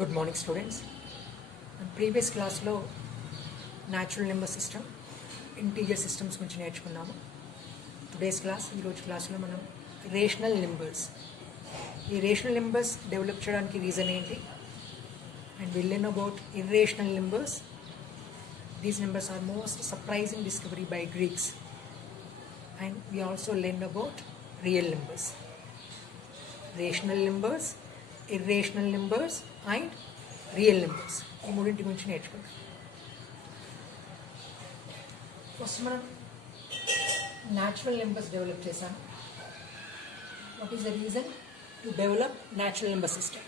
Good morning, students. In previous class లో natural number system, integer systems గురించి నేర్చుకున్నాము. Today's class ఈరోజు క్లాస్లో మనం రేషనల్ నెంబర్స్, ఈ రేషనల్ నెంబర్స్ డెవలప్ చేయడానికి రీజన్ ఏంటి, and will learn about irrational numbers. These numbers are most surprising discovery by Greeks, and we also learn about real numbers, rational numbers, irrational numbers and real numbers. ఈ మూడింటి గురించి నేర్చుకుంటాం. First మనం natural numbers develop చేశాం. What is the reason to develop natural number system?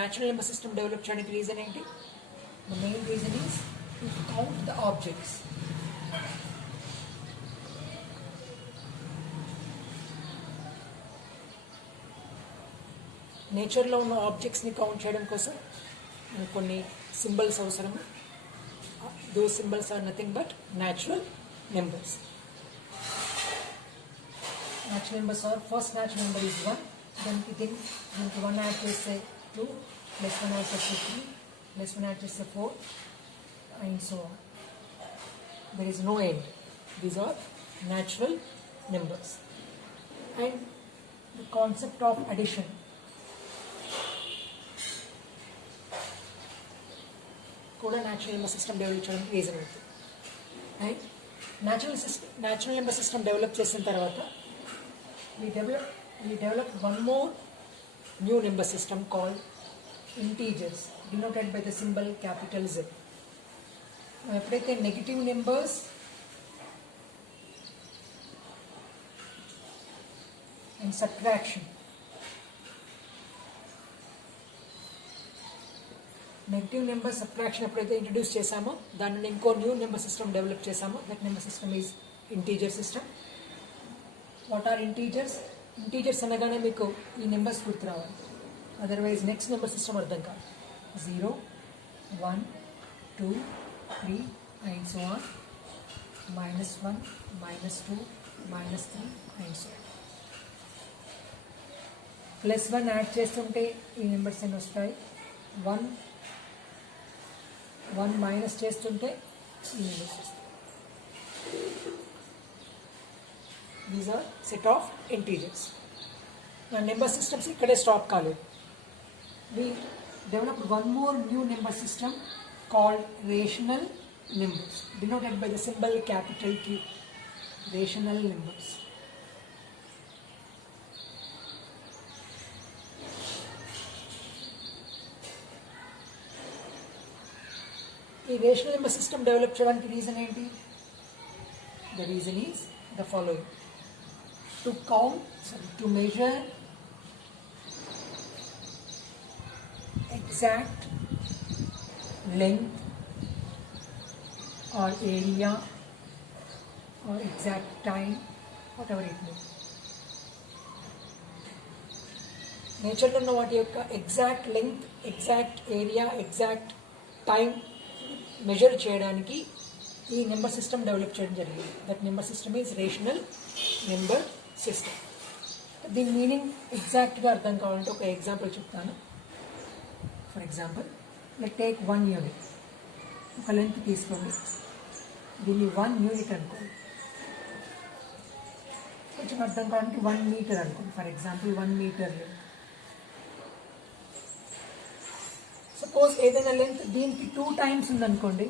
Natural number system develop చేయడానికి reason ఏంటి? The main reason is to count the objects. నేచర్లో ఉన్న ఆబ్జెక్ట్స్ని కౌంట్ చేయడం కోసం కొన్ని సింబల్స్ అవసరం. Those symbols are nothing but natural numbers. Natural numbers are, first natural number is 1, దీనికి 1 యాడ్ చేస్తే 2, ప్లస్ 1 యాడ్ చేస్తే 3, ప్లస్ 1 యాడ్ చేస్తే 4, and so on. There is no end. These are natural numbers. And the concept of addition కూడా natural number system develop చేయడానికి reason అవుతుంది. And natural number system develop చేసిన తర్వాత we developed one more new number system called integers, denoted by the symbol capital Z. ఎప్పుడైతే negative numbers and subtraction, negative number subtraction ఎప్పుడైతే introduce చేశామో దాని నుండి ఇంకో న్యూ నెంబర్ సిస్టమ్ డెవలప్ చేశామో, that number system is integer system. What are integers? Integers అనగానే మీకు ఈ నెంబర్స్ గుర్తు రావాలి, అదర్వైజ్ నెక్స్ట్ నెంబర్ సిస్టమ్ అర్థం కాదు. 0, 1, 2, 3 and so on, -1, -2, -3 and so on. +1 add చేస్తుంటే ఈ నెంబర్స్ ఎన్ని వస్తాయి? 1 మైనస్ చేస్తుంటే ఈ నెంబర్స్ వస్తాయి. These are set of integers. నా నెంబర్ సిస్టమ్స్ ఇక్కడే స్టాప్ కాలేదు. We develop one more new number system called rational numbers, denoted by the symbol capital Q. Rational numbers. ఈ రేషనల్ నెంబర్ సిస్టమ్ డెవలప్ చేయడానికి reason ఏంటి? The reason is the following: to measure exact length or area or exact time, whatever it may be. నేచర్లో ఉన్న వాటి యొక్క exact length, exact area, exact time measure చేయడానికి ఈ number system develop చేయడం జరిగింది. That number system is rational number system. దీని meaning ఎగ్జాక్ట్గా అర్థం కావాలంటే ఒక ఎగ్జాంపుల్ చెప్తాను. For example, let take 1 unit. ఒక లెంత్ తీసుకోండి, దీన్ని 1 యూనిట్ అనుకోండి. కొంచెం అర్థం కావాలంటే 1 మీటర్ అనుకోండి. For example 1 metre length. Suppose ఏదైనా లెంత్ దీనికి 2 టైమ్స్ ఉందనుకోండి,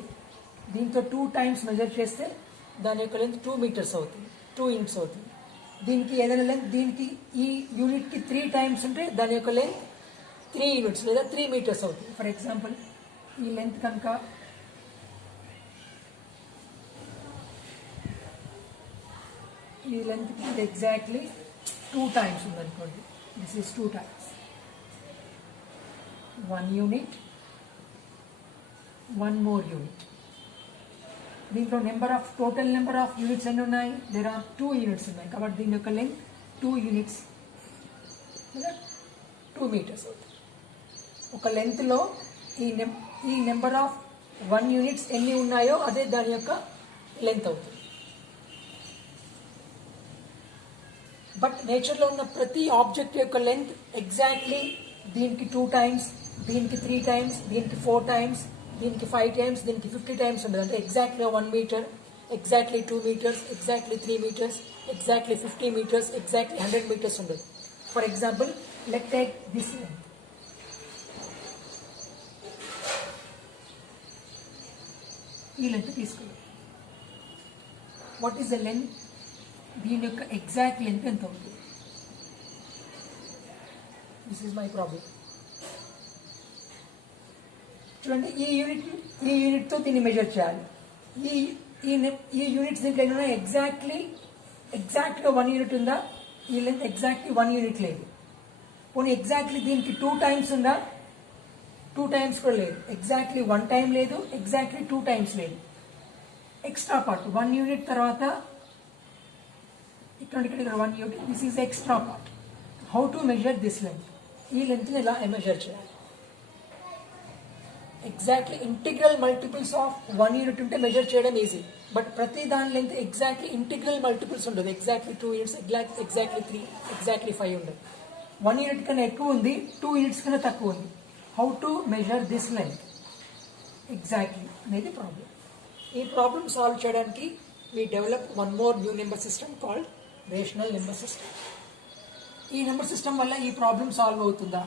దీంతో 2 టైమ్స్ మెజర్ చేస్తే దాని యొక్క లెంత్ 2 మీటర్స్ అవుతుంది, 2 యూనిట్స్ అవుతుంది. దీనికి ఏదైనా లెంత్, దీనికి ఈ యూనిట్కి 3 టైమ్స్ ఉంటే దాని యొక్క లెంత్ 3 యూనిట్స్ లేదా 3 మీటర్స్ అవుతుంది. ఫర్ ఎగ్జాంపుల్, ఈ లెంత్ కనుక ఈ లెంత్కి ఎగ్జాక్ట్లీ 2 టైమ్స్ ఉందనుకోండి, this is 2 times. 1 unit, 1 more unit. దీంట్లో టోటల్ నెంబర్ ఆఫ్ యూనిట్స్ ఎన్ని ఉన్నాయి? దేర్ ఆర్ 2 యూనిట్స్ ఉన్నాయి, కాబట్టి దీని యొక్క లెంత్ 2 యూనిట్స్ లేదా 2 మీటర్స్ అవుతుంది. ఒక లెంత్లో ఈ నెంబర్ ఆఫ్ 1 యూనిట్స్ ఎన్ని ఉన్నాయో అదే దాని యొక్క లెంత్ అవుతుంది. బట్ నేచర్లో ఉన్న ప్రతి ఆబ్జెక్ట్ యొక్క లెంత్ ఎగ్జాక్ట్లీ దీనికి 2 టైమ్స్ దీనికి 3 times, దీనికి 4 times, దీనికి 5 times, దీనికి 50 times ఉండదు. అంటే exactly 1 meter, exactly 2 meters, exactly 3 meters, exactly 50 meters, exactly 100 meters ఉండదు. For example let take this length. ఈ లెంత్ తీసుకుందాం. What is the length? దీని యొక్క ఎగ్జాక్ట్ లెంత్ ఎంత ఉంటుంది? This is my problem. చూడండి, ఈ యూనిట్తో దీన్ని మెజర్ చేయాలి. ఈ యూనిట్స్ దీంట్లో ఎగ్జాక్ట్గా 1 unit ఉందా? ఈ లెంత్ ఎగ్జాక్ట్లీ 1 unit లేదు. పోనీ ఎగ్జాక్ట్లీ దీనికి 2 times ఉందా? 2 times కూడా లేదు. ఎగ్జాక్ట్లీ 1 time లేదు, ఎగ్జాక్ట్లీ 2 times లేదు. ఎక్స్ట్రా పార్ట్ 1 unit తర్వాత ఇక్కడ 1 unit. This is extra part. How to measure this length? ఈ లెంత్ని ఎలా మెజర్ చేయాలి? Exactly integral multiples of 1 unit ఉంటే మెజర్ చేయడం ఈజీ. బట్ ప్రతి దాని లెంత్ ఎగ్జాక్ట్లీ ఇంటిగ్రల్ మల్టిపుల్స్ ఉండదు. ఎగ్జాక్ట్లీ 2 units, ఎగ్జాక్ట్లీ 3, ఎగ్జాక్ట్లీ 5 ఉండదు. 1 unit కన్నా ఎక్కువ ఉంది, 2 units కన్నా తక్కువ ఉంది. How to measure this length exactly అనేది ప్రాబ్లం. ఈ ప్రాబ్లం సాల్వ్ చేయడానికి we develop one more new number system called rational number system. ఈ నెంబర్ సిస్టమ్ వల్ల ఈ ప్రాబ్లం సాల్వ్ అవుతుందా?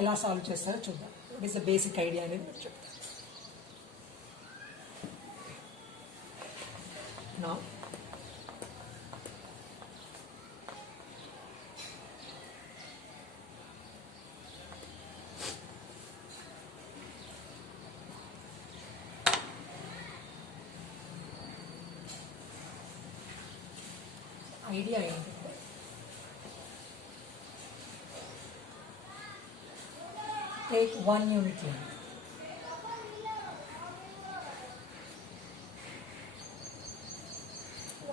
ఎలా సాల్వ్ చేస్తారో చూద్దాం. It is the basic idea అనేది మీరు చెప్తాను. నా ఐడియా ఏంటంటే take 1 unit length.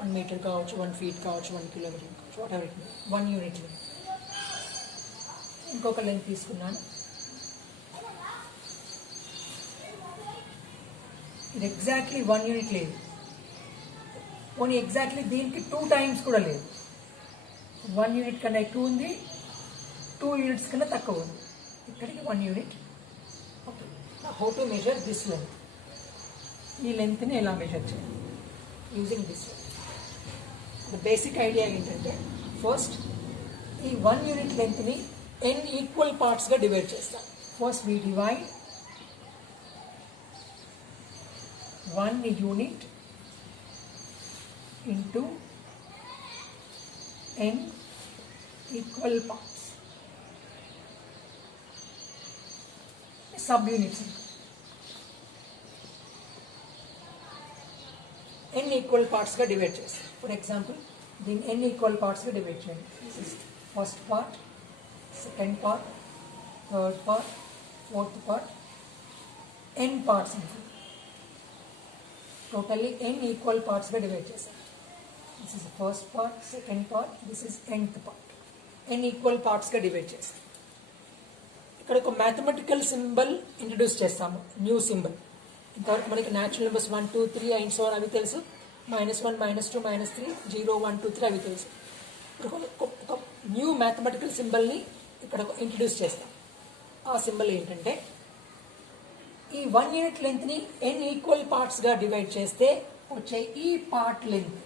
One meter కావచ్చు, 1 feet కావచ్చు, 1 kilometer కావచ్చు, whatever it may. 1 unit length. ఇంకొక లెంత్ తీసుకున్నాను. ఇది ఎగ్జాక్ట్లీ 1 unit లేదు. పోనీ ఎగ్జాక్ట్లీ దీనికి 2 times కూడా లేదు. 1 unit కన్నా ఎక్కువ ఉంది, 2 units కన్నా తక్కువ ఉంది. ఇక్కడికి 1 unit. Okay, how to measure this length? ఈ లెంత్ని ఎలా మెజర్ చేయాలి? Using this length. The basic idea ఏంటంటే ఫస్ట్ ఈ 1 unit లెంత్ని n ఈక్వల్ పార్ట్స్గా డివైడ్ చేస్తాం. First we divide 1 unit into n equal parts. Subunits. n equal parts గా divide చేస్తాం. ఫర్ ఎగ్జాంపుల్ దీన్ని n equal parts గా డివైడ్ చేయండి. This is first part, second part, third part, fourth part, n parts ఉంటుంది. Totally n equal parts గా divide చేస్తాం. This is first part, second part, this is nth part. n equal parts గా divide చేస్తాం. ఇక్కడ ఒక mathematical symbol introduce చేస్తాము, new symbol. ఇంతవరకు మనకి న్యాచురల్ నెంబర్స్ 1, 2, 3 అండ్ సో అవి తెలుసు. -1, -2, -3, 0, 1, 2, 3 అవి తెలుసు. ఒక న్యూ మ్యాథమెటికల్ సింబల్ని ఇక్కడ ఇంట్రడ్యూస్ చేస్తాం. ఆ సింబల్ ఏంటంటే ఈ 1 unit లెంత్ని n ఈక్వల్ పార్ట్స్గా డివైడ్ చేస్తే వచ్చే ఈ part length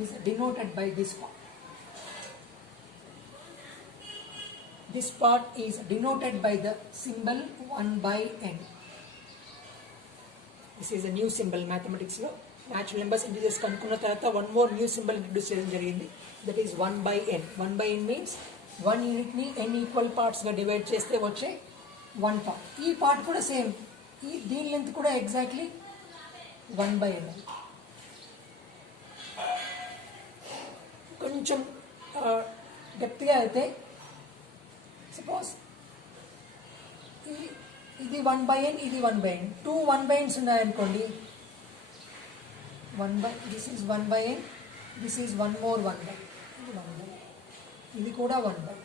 is denoted by this part. This part is denoted by the symbol 1/n. This is a new symbol mathematics lo. Natural numbers integers kanukunna tarvata one more new symbol introduce cheyadam jarigindi. That is 1/n. 1/n means 1 unit ni n equal parts ga divide cheste vache 1 part. Ee part kuda same. Ee deen length kuda exactly 1/n. కొంచెం డెప్త్గా అయితే suppose ఇది 1/n, ఇది 1/n, 2 1/n's ఉన్నాయనుకోండి. This is 1/n, this is one more 1/n, ఇది కూడా 1/n.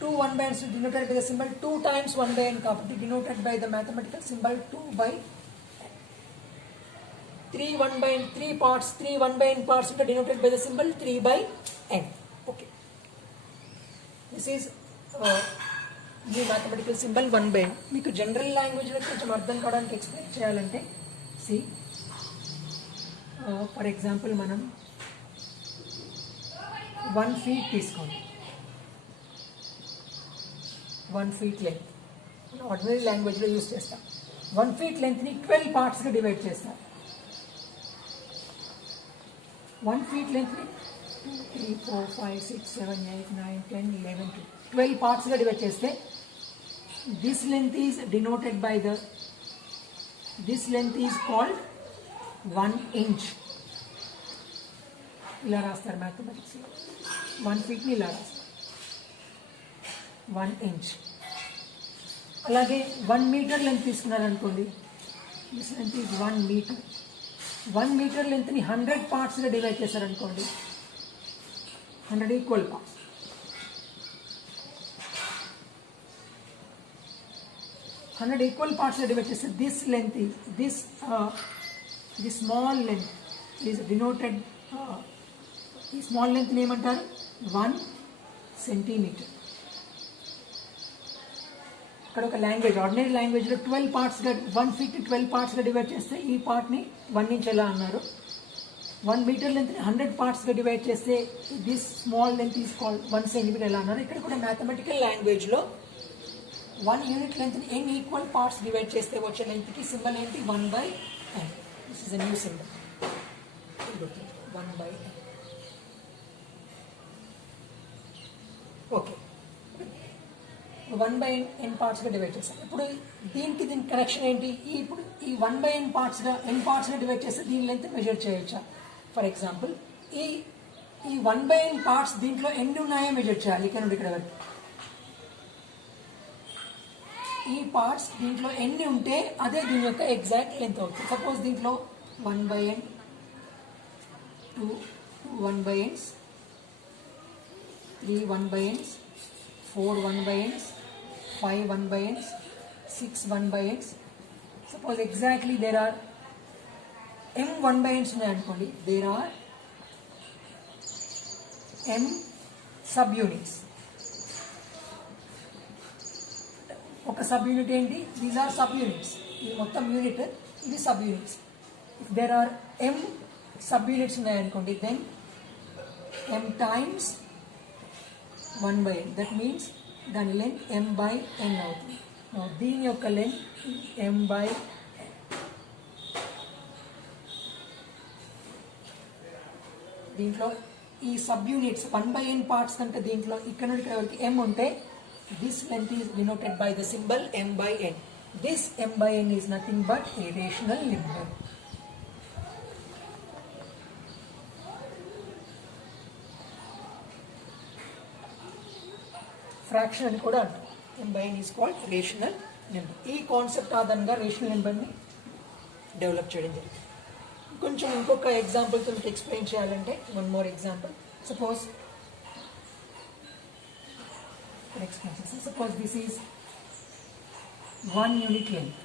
2 1/n's denoted by the symbol 2 times 1/n కాబట్టి denoted by the mathematical symbol 2/n. 3 1/n, 3 parts, 3 1/n parts are denoted by the symbol 3/n. Okay. This is ఈ mathematical symbol 1/n. మీకు general లాంగ్వేజ్లో కొంచెం అర్థం కావడానికి explain చేయాలంటే C for example మనం 1 feet తీసుకోండి. 1 feet లెంత్ ఆర్డినరీ లాంగ్వేజ్లో యూజ్ చేస్తాం. 1 feet లెంత్ని 12 పార్ట్స్గా డివైడ్ చేస్తాం. 1 feet లెంత్ని 2, 3, 4, 5, 6, 7, 8, 9, 10, 11, 12 పార్ట్స్గా డివైడ్ చేస్తే this length is denoted by this length is called 1 inch. ఇలా రాస్తారు మ్యాథమెటిక్స్లో. 1 feetని ఇలా రాస్తారు 1 inch. అలాగే 1 meter లెంత్ తీసుకున్నారనుకోండి, this length is 1 meter. 1 meter లెంత్ని 100 పార్ట్స్గా డివైడ్ చేశారనుకోండి, 100 ఈక్వల్ పార్ట్స్. 100 ఈక్వల్ పార్ట్స్గా డివైడ్ చేస్తే this length is the small length is denoted. ఈ స్మాల్ లెంత్ని ఏమంటారు? 1 centimeter. ఇక్కడ ఒక లాంగ్వేజ్, ఆర్డినరీ లాంగ్వేజ్లో 12 పార్ట్స్గా 1 feet 12 పార్ట్స్గా డివైడ్ చేస్తే ఈ పార్ట్ని 1 inch ఎలా అన్నారు. 1 meter లెంత్ని 100 పార్ట్స్గా డివైడ్ చేస్తే this small length is called 1 centimeter ఎలా అన్నారు. ఇక్కడ కూడా మ్యాథమెటికల్ లాంగ్వేజ్లో 1 unit లెంత్ని n ఈక్వల్ పార్ట్స్ డివైడ్ చేస్తే వచ్చే లెంత్కి సింబల్ ఏంటి? 1/n. This is a new symbol 1/n. Okay, 1/n పార్ట్స్గా డివైడ్ చేస్తాం. ఇప్పుడు దీనికి కనెక్షన్ ఏంటి? ఇప్పుడు ఈ 1/n పార్ట్స్గా n పార్ట్స్గా డివైడ్ చేస్తే దీని లెంత్ మెజర్ చేయొచ్చా? ఫర్ ఎగ్జాంపుల్ ఈ 1/n పార్ట్స్ దీంట్లో ఎన్ని ఉన్నాయో మెజర్ చేయాలి. ఇక్కడ వరకు ఈ పార్ట్స్ దీంట్లో ఎన్ని ఉంటే అదే దీని యొక్క ఎగ్జాక్ట్ లెంత్ అవుతుంది. సపోజ్ దీంట్లో 1/n, 2 1/ns, 3 1/ns, 4 1/ns, 5 1/ns, 6 1/ns. Suppose exactly there are m 1/ns ఉన్నాయనుకోండి, there are m subunits. ఒక సబ్ యూనిట్ ఏంటి? These are subunits. ఇది మొత్తం యూనిట్, ఇది subunits. If there are m subunits ఉన్నాయనుకోండి, then m times 1/n. That means దాని length m/n అవుతుంది. దీని యొక్క లెంత్ m/n. దీంట్లో ఈ సబ్ యూనిట్స్ 1/n పార్ట్స్ కనుక దీంట్లో ఇక్కడ నుండి ఇక్కడ వరకు m ఉంటే this length is denoted by the symbol m/n. This m/n is nothing but a rational number. Fraction అని కూడా అంటారు. m/n is called rational number. ఈ కాన్సెప్ట్ ఆధారంగా రేషనల్ నెంబర్ని డెవలప్ చేయడం జరిగింది. కొంచెం ఇంకొక ఎగ్జాంపుల్తో మీకు ఎక్స్ప్లెయిన్ చేయాలంటే, one more example. Suppose this is 1 unit length.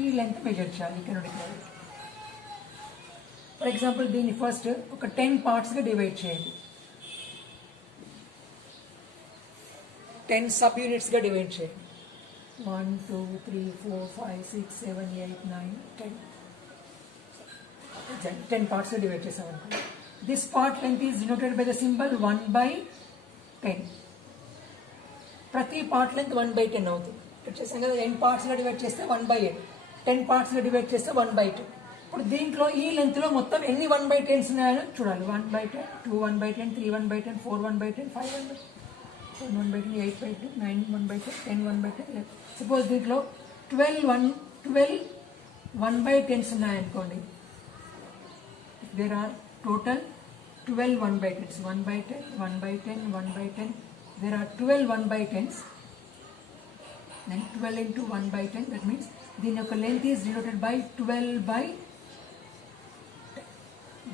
ఈ లెంత్ మెజర్ చేయాలి ఇక్కడ నుండి. ఫర్ ఎగ్జాంపుల్ దీన్ని ఫస్ట్ ఒక 10 పార్ట్స్గా డివైడ్ చేయండి. 10 సబ్ యూనిట్స్గా డివైడ్ చేయండి. 1 2 3 4 5 6 7 8 9 10 పార్ట్స్గా డివైడ్ చేసామనుకోండి. This part length is denoted by the symbol 1/10. ప్రతి పార్ట్ లెంత్ 1/10 అవుతుంది. ఇక్కడ చేసాం కదా, n పార్ట్స్గా డివైడ్ చేస్తే 1/n, 10 పార్ట్స్గా డివైడ్ చేస్తే 1/10. ఇప్పుడు దీంట్లో ఈ లెంత్లో మొత్తం ఎన్ని 1/10s ఉన్నాయో చూడాలి. 1/10, 2 1/10, 3 1/10, 4 1/10, 5 1/10, 7 1/10, 8 1/10, 9 1/10, 10 1/10, 11. సపోజ్ దీంట్లో 12 1/10s ఉన్నాయనుకోండి. There are total 12 1/10s. 1/10, 1/10, 1/10. There are 12 1/10s. Then 12 into 1/10. That means the length is denoted by 12/10.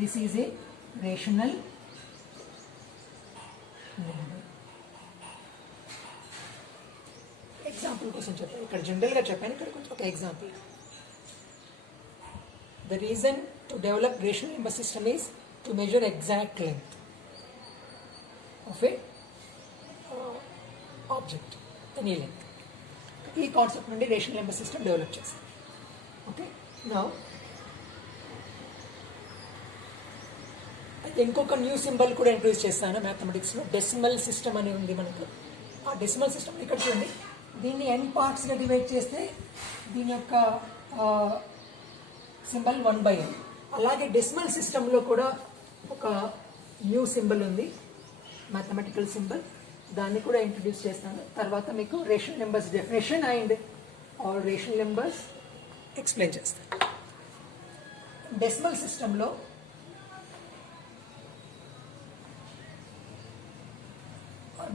This is a rational number. Example కోసం చెప్పాను. ఇక్కడ జనరల్గా చెప్పాను, ఇక్కడ కొంచెం ఒక example. The reason to develop rational number system is to measure exact length. Of A object any length. ఈ concept నుండి రేషనల్ నెంబర్ సిస్టమ్ డెవలప్ చేస్తాం. ఓకే, నా అయితే ఇంకొక న్యూ సింబల్ కూడా ఇంట్రడ్యూస్ చేస్తాను మ్యాథమెటిక్స్లో. డెసిమల్ సిస్టమ్ అని ఉంది మనకు. ఆ డెసిమల్ సిస్టమ్ ఇక్కడ చూడండి, దీన్ని n పార్ట్స్గా డివైడ్ చేస్తే దీని యొక్క సింబల్ 1/n. అలాగే డెసిమల్ సిస్టంలో కూడా ఒక న్యూ సింబల్ ఉంది, మ్యాథమెటికల్ సింబల్. దాన్ని కూడా ఇంట్రడ్యూస్ చేస్తాను. తర్వాత మీకు rational numbers definition and all rational numbers explain చేస్తాను. డెసిమల్ సిస్టంలో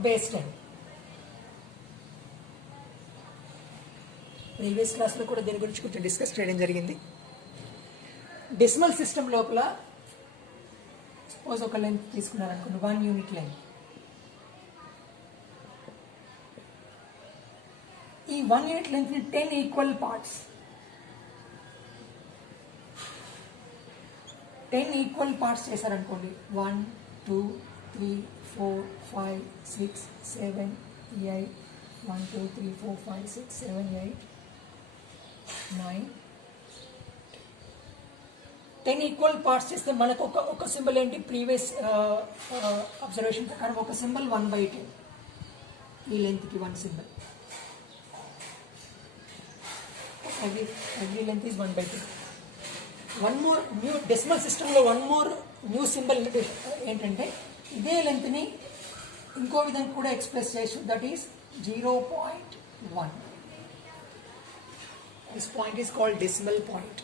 బేస్ 10. ప్రీవియస్ క్లాస్లో కూడా దీని గురించి కొంచెం డిస్కస్ చేయడం జరిగింది. డెసిమల్ సిస్టమ్ లోపల సపోజ్ ఒక లెంత్ తీసుకున్నారనుకోండి, 1 యూనిట్ లెంత్. ఈ 1 యూనిట్ లెంత్ని 10 ఈక్వల్ పార్ట్స్, 10 ఈక్వల్ పార్ట్స్ చేశారనుకోండి, 1 2 3 4 5 6 7 8 1 2 3 4 5 6 7 8 9 10 ఈక్వల్ పార్ట్స్ చేస్తే మనకు ఒక సింబల్ ఏంటి, ప్రీవియస్ అబ్జర్వేషన్ ప్రకారం ఒక సింబల్ 1/10. ఈ లెంత్కి 1 symbol, every length is 1/10. One more new decimal సిస్టంలో వన్ మోర్ న్యూ సింబల్ ఏంటంటే ఇదే లెంత్ని ఇంకో విధంగా కూడా ఎక్స్ప్రెస్ చేయొచ్చు. That is 0.1. This point is called decimal point,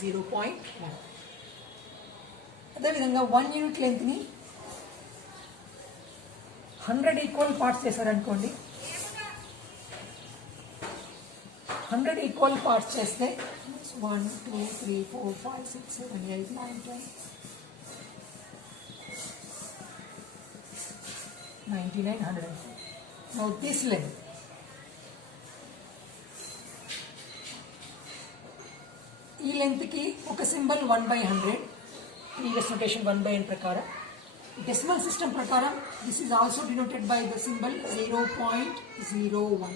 0.1. అదేవిధంగా 1 యూనిట్ లెంత్ని 100 ఈక్వల్ పార్ట్స్ చేశారనుకోండి, 100 ఈక్వల్ పార్ట్స్ చేస్తే 1 2 3 4 5 6 7 8 9 10 99 104. Now this length, ఈ లెంత్కి ఒక సింబల్ 1/100, ప్రీవియస్ నోటేషన్ 1/n ప్రకారం. డెసిమల్ సిస్టమ్ ప్రకారం this is also denoted by the symbol 0.01.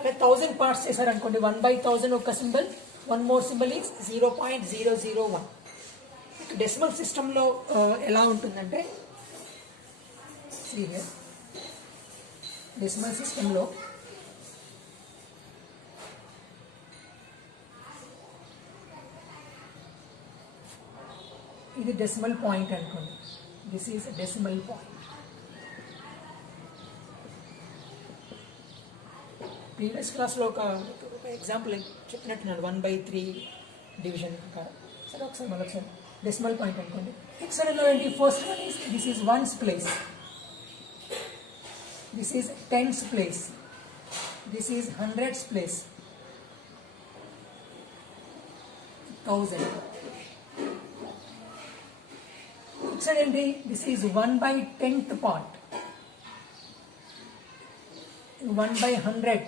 అదే 1000 పార్ట్స్ చేశారనుకోండి, 1/1000 ఒక symbol, one more symbol is 0.001. Decimal సిస్టంలో ఎలా ఉంటుందంటే, డెసిమల్ సిస్టంలో ఇది డెసిమల్ పాయింట్ అనుకోండి, this is decimal point. Previous క్లాస్లో ఒక ఎగ్జాంపుల్ చెప్పినట్టున్నాను, 1/3 డివిజన్ ప్రకారం. సరే ఒకసారి మళ్ళొకసారి డెసిమల్ పాయింట్ అనుకోండి. ఎక్స్టర్నల్లో ఏంటి, first one is this is 1's place, this is 10's place, this is 100's place, 1000. ఇక్కడ ఏంటి, దిస్ ఈజ్ 1/10th పార్ట్, 1/100,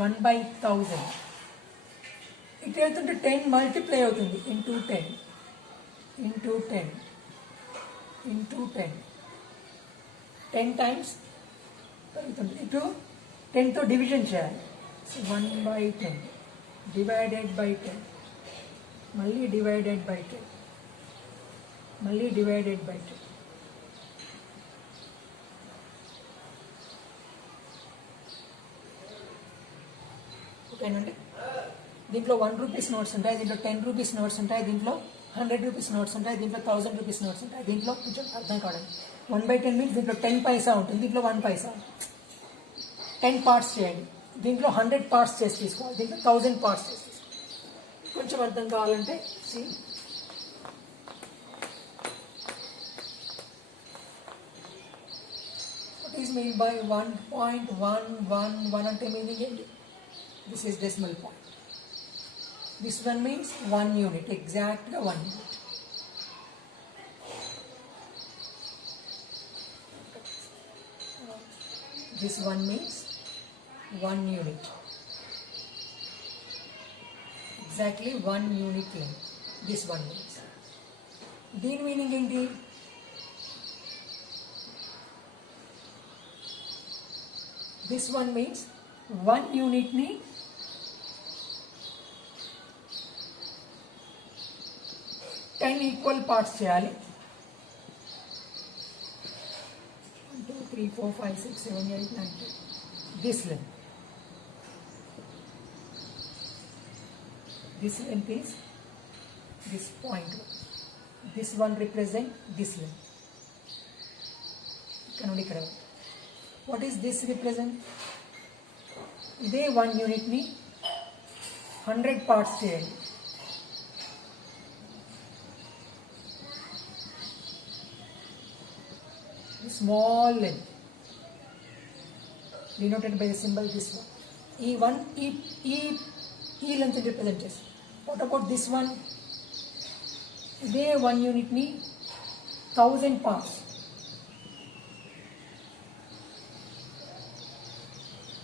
1/1000. ఇటు వెళ్తుంటే 10 మల్టిప్లై అవుతుంది, ఇంటూ 10 ఇంటూ 10 ఇంటూ 10, 10 టైమ్స్ పెరుగుతుంది. ఇటు 10తో డివిజన్ చేయాలి, 1/10 డివైడెడ్ బై 10, మళ్ళీ డివైడెడ్ బై 10, మళ్ళీ డివైడెడ్ బై 10. ఓకేనండి. దీంట్లో 1 రూపీస్ నోట్స్ ఉంటాయి, దీంట్లో 10 రూపీస్ నోట్స్ ఉంటాయి, దీంట్లో 100 రూపీస్ నోట్స్ ఉంటాయి, దీంట్లో 1000 రూపీస్ నోట్స్ ఉంటాయి. దీంట్లో కొంచెం అర్థం కావడానికి 1/10 మీన్స్ దీంట్లో 10 పైసా ఉంటుంది, దీంట్లో 1 పైసా. 10 పార్ట్స్ చేయండి, దీంట్లో 100 పార్ట్స్ చేసి తీసుకోవాలి, దీంట్లో 1000 పార్ట్స్ చేసి తీసుకోవాలి. కొంచెం అర్థం కావాలంటే see what is mean by 1.111 అంటే మీనింగ్ ఏంటి? This is decimal point. This one means 1 unit, exactly 1 unit. This one means 1 unit, exactly 1 unit length. This one means. Deen meaning ఏంటి? This one means one unit ni 10 equal parts cheyali. 1, 2, 3, 4, 5, 6, 7, 8, 9, 10. This length. This length is this point. This one represent this length. What is this represent? They one unit ni 100 parts cheyali. Small length denoted by the symbol this one. E length represents. What about this one? They one unit ni 1000 parts.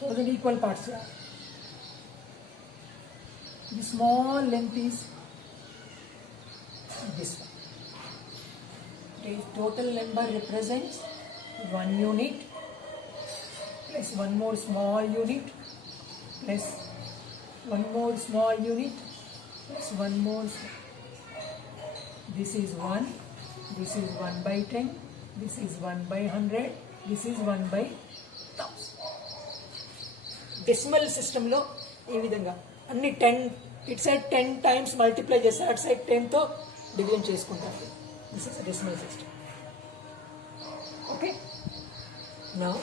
1000 equal parts. The small length is this one. Okay, total number represents one unit plus one more small unit plus one more small unit plus one more. This is 1, this is 1 by 10, this is 1 by 100, this is 1 by 1000. Decimal system lo ee vidhanga anni 10 it side 10 times multiply chesi at side 10 tho division cheskuntaru. This is a decimal system. Okay. Now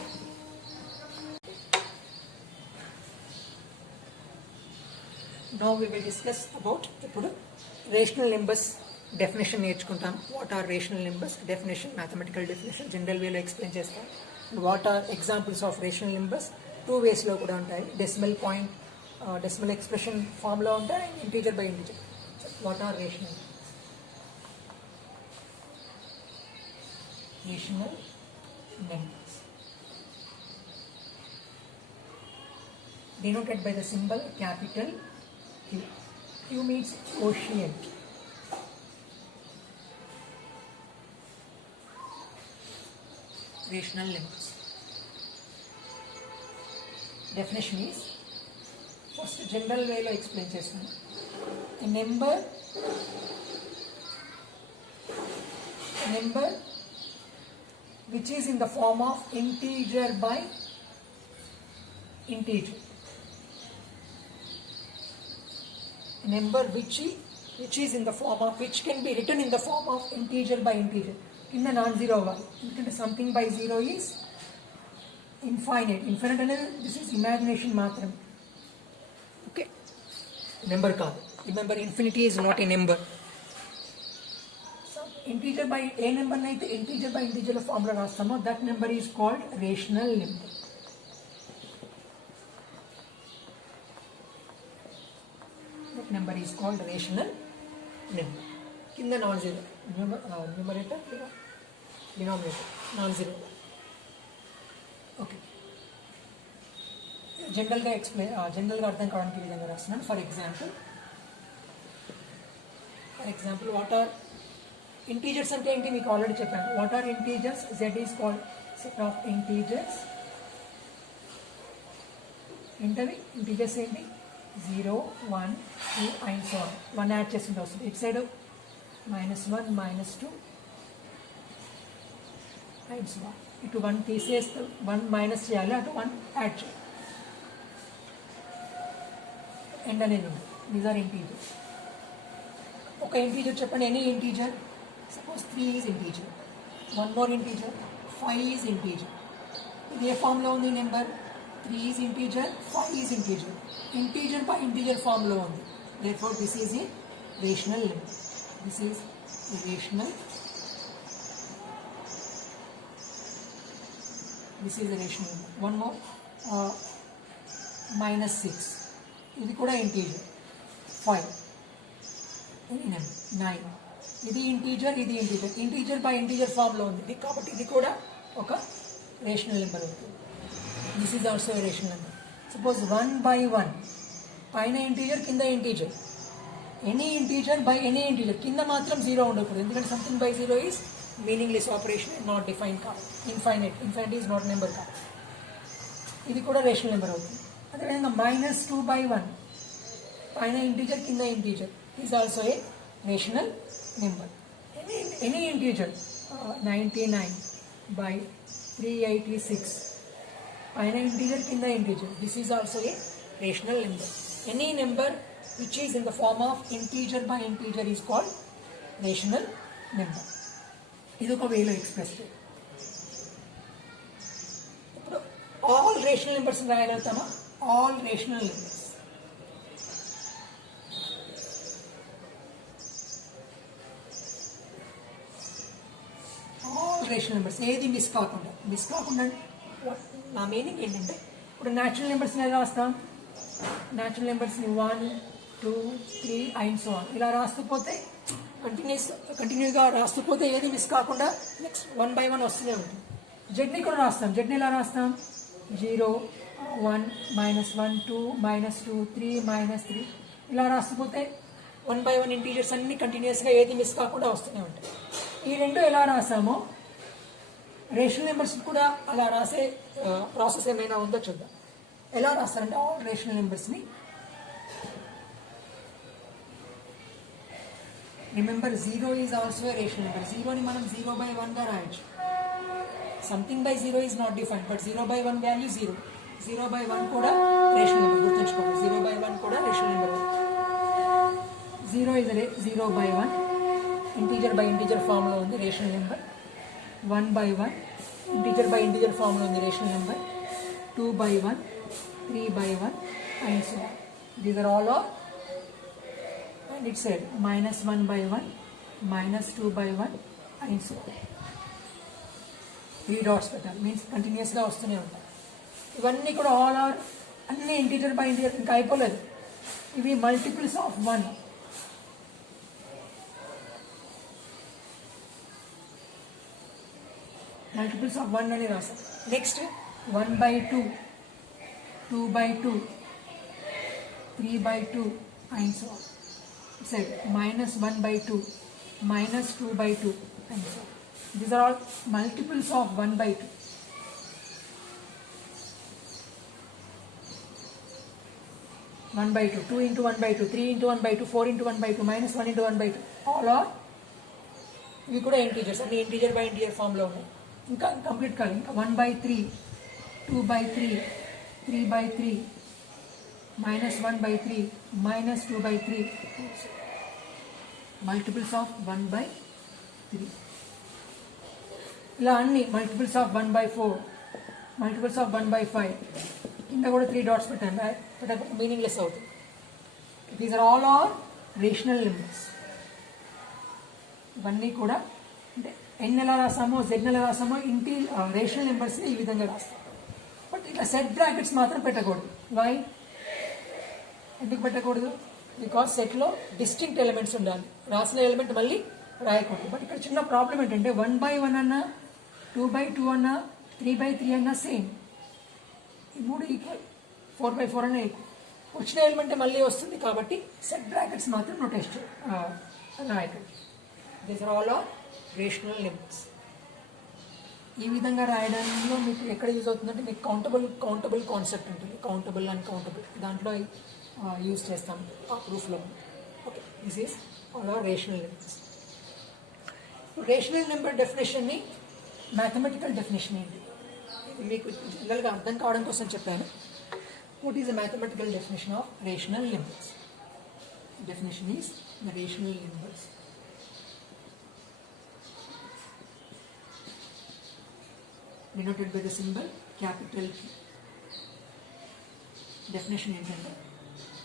we will discuss about ఇప్పుడు rational numbers definition నేర్చుకుంటాం. What are rational numbers definition, mathematical definition general వేలో explain చేస్తాం. What are examples of rational numbers 2 వేస్లో కూడా ఉంటాయి. Decimal point, decimal expression ఫామ్లో ఉంటాయి, integer by integer. What are rational numbers denoted by the symbol capital Q. Q means quotient. Rational numbers. Definition is, first general way lo explain chestanu. A number which is in the form of integer by integer. A number which is in the form of, which can be written in the form of integer by integer. In the non-zero one, something by zero is infinite. Infinite another, this is imagination matram. Okay. Number kaadu. Remember, infinity is not a number. Integer by a number naithe integer by integer formula rastamo, that number is called rational number. That number is called rational number. Kinda non-zero numerator, denominator non-zero. Okay. General ga explain, general ga ardham kavaniki vidhanga rastunanu. For example, what are integers ante enti meeku already cheppanu. What are integers? Z is called set of integers. Entavi integers enti 0, 1, 2 and so on. 1 add chestundi vastundi. It side -1, -2 and so on. Itu 1 తీసేస్తే 1 minus చేయాలి, అటు 1 add చేయాలి. End అనేది ఉంది. These are integers. ఒక integer చెప్పండి, any integer. Suppose 3 is integer, one more integer, 5 is integer. ఇది ఏ ఫామ్లో ఉంది number? 3 is integer, 5 is integer. Integer by integer ఫామ్లో ఉంది. Therefore this is a rational number. This is a rational. This is a rational number. One more, -6. ఇది కూడా integer. 5 ఇది number 9. ఇది integer, ఇది ఇంటీజర్. ఇంటీజర్ బై ఇంటీజర్ ఫామ్లో ఉంది కాబట్టి ఇది కూడా ఒక రేషనల్ నెంబర్ అవుతుంది. This is also rational number. Suppose 1 by 1, పైన ఇంటీజర్, కింద integer. Any integer by any integer, కింద మాత్రం 0 ఉండకూడదు, ఎందుకంటే something by 0 is meaningless operation, not define కాదు. ఇన్ఫైనైట్ ఈజ్ నాట్ నెంబర్ కాదు. ఇది కూడా రేషనల్ నెంబర్ అవుతుంది. అదేవిధంగా -2/1 పైన ఇంటీజర్ కింద integer is also a rational number. Any integer 99/386 పైన ఇంటీజర్ కింద integer, this is also a rational number. Any number which is in the form of integer by integer is called rational number. ఇది ఒక వేలో express. ఇప్పుడు all rational numbers రాయగలుగుతామా? All rational numbers rational numbers ఏది miss కాకుండా నా meaning ఏంటంటే ఇప్పుడు న్యాచురల్ నెంబర్స్ని ఎలా రాస్తాం? న్యాచురల్ నెంబర్స్ని 1, 2, 3 అండ్ సో ఆన్ ఇలా రాస్తూ పోతే కంటిన్యూగా రాస్తూ పోతే ఏది మిస్ కాకుండా నెక్స్ట్ 1 by 1 వస్తూనే ఉంటుంది. జెడ్ని కూడా రాస్తాం. జెడ్ని ఎలా రాస్తాం? 0, 1, -1, 2, -2, 3, -3 ఇలా రాస్తూ పోతే 1 by 1 ఇంటీజర్స్ అన్ని కంటిన్యూస్గా ఏది మిస్ కాకుండా వస్తూనే ఉంటాయి. ఈ రెండు ఎలా రాసామో రేషనల్ నెంబర్స్ కూడా అలా రాసే ప్రాసెస్ ఏమైనా ఉందో చూద్దాం. ఎలా రాస్తారంటే ఆల్ రేషనల్ నెంబర్స్ని remember 0 is also a rational number. 0ని మనం 0/1గా రాయొచ్చు. Something by 0 is not defined, but 0/1 value 0. 0/1 కూడా రేషనల్ నెంబర్, గుర్తుంచుకోండి. 0/1 కూడా rational number. 0 is 0/1 integer by integer ఫామ్లో ఉంది rational number. 1/1 integer by integer ఫామ్లో ఉంది rational number. 2/1, 3/1 and so on. These are all of, and it said -1/1, -2/1 and so on. 3 dots పెట్టాలి, means కంటిన్యూస్గా వస్తూనే ఉంటాయి. ఇవన్నీ కూడా ఆల్ ఆర్ అన్ని ఇంటీజర్ బై ఇంటీజర్, ఇంకా అయిపోలేదు. ఇవి మల్టిపుల్స్ ఆఫ్ 1. మల్టిపుల్స్ ఆఫ్ 1 అని రాస్తాం. Next 1/2, 2/2, 3/2 and so on. It said -1/2, -2/2 and so on. These are all multiples of 1/2. 1/2, 2 into 1/2, 3 into 1/2, 4 into 1/2, -1 into 1/2. All are ఇవి కూడా ఇంటీజర్స్, అన్ని ఇంటీజర్ బై ఇంటీజర్ ఫామ్లో ఉన్నాయి. ఇంకా కంప్లీట్ కాదు. ఇంకా 1/3, 2/3, 3/3, -1/3, -2/3, మల్టిపుల్స్ ఆఫ్ 1/3. ఇలా అన్ని మల్టిపుల్స్ ఆఫ్ 1/4, మల్టిపుల్స్ ఆఫ్ 1/5. కింద కూడా 3 dots పెట్టాను, మీనింగ్లెస్ అవుతుంది. These are all are rational numbers. ఇవన్నీ కూడా అంటే ఎన్ ఎలా రాసామో జెడ్ ఎలా రాసామో రేషనల్ నెంబర్స్ని ఈ విధంగా రాస్తాం. బట్ ఇట్లా సెట్ బ్రాకెట్స్ మాత్రం పెట్టకూడదు. వై? ఎందుకు పెట్టకూడదు? బికాస్ సెట్లో డిస్టింక్ట్ ఎలిమెంట్స్ ఉండాలి, రాసిన ఎలిమెంట్ మళ్ళీ రాయకూడదు. బట్ ఇక్కడ చిన్న ప్రాబ్లం ఏంటంటే 1/1 అన్నా 2/2 అన్నా 3/3 అన్నా సేమ్. ఈ 3 ఈక్వల్, 4/4 అన్నా ఈక్వల్. వచ్చిన ఎలిమెంట్ మళ్ళీ వస్తుంది కాబట్టి సెట్ బ్రాకెట్స్ మాత్రం నోటేస్ట్ రాయకండి. These are all are rational numbers. ఈ విధంగా రాయడంలో మీకు ఎక్కడ యూజ్ అవుతుందంటే మీకు కౌంటబుల్ కాన్సెప్ట్ ఉంటుంది. కౌంటబుల్ అండ్ కౌంటబుల్ దాంట్లో యూజ్ చేస్తాం ఆ ప్రూఫ్లో. Okay, this is all are rational numbers. Rational number డెఫినేషన్ని మ్యాథమెటికల్ డెఫినేషన్ ఏంటి ఇది మీకు జనరల్గా అర్థం కావడం కోసం చెప్పాను. What is the mathematical definition of rational numbers? Definition is the rational numbers denoted by the symbol capital Q. Definition ఏంటంటే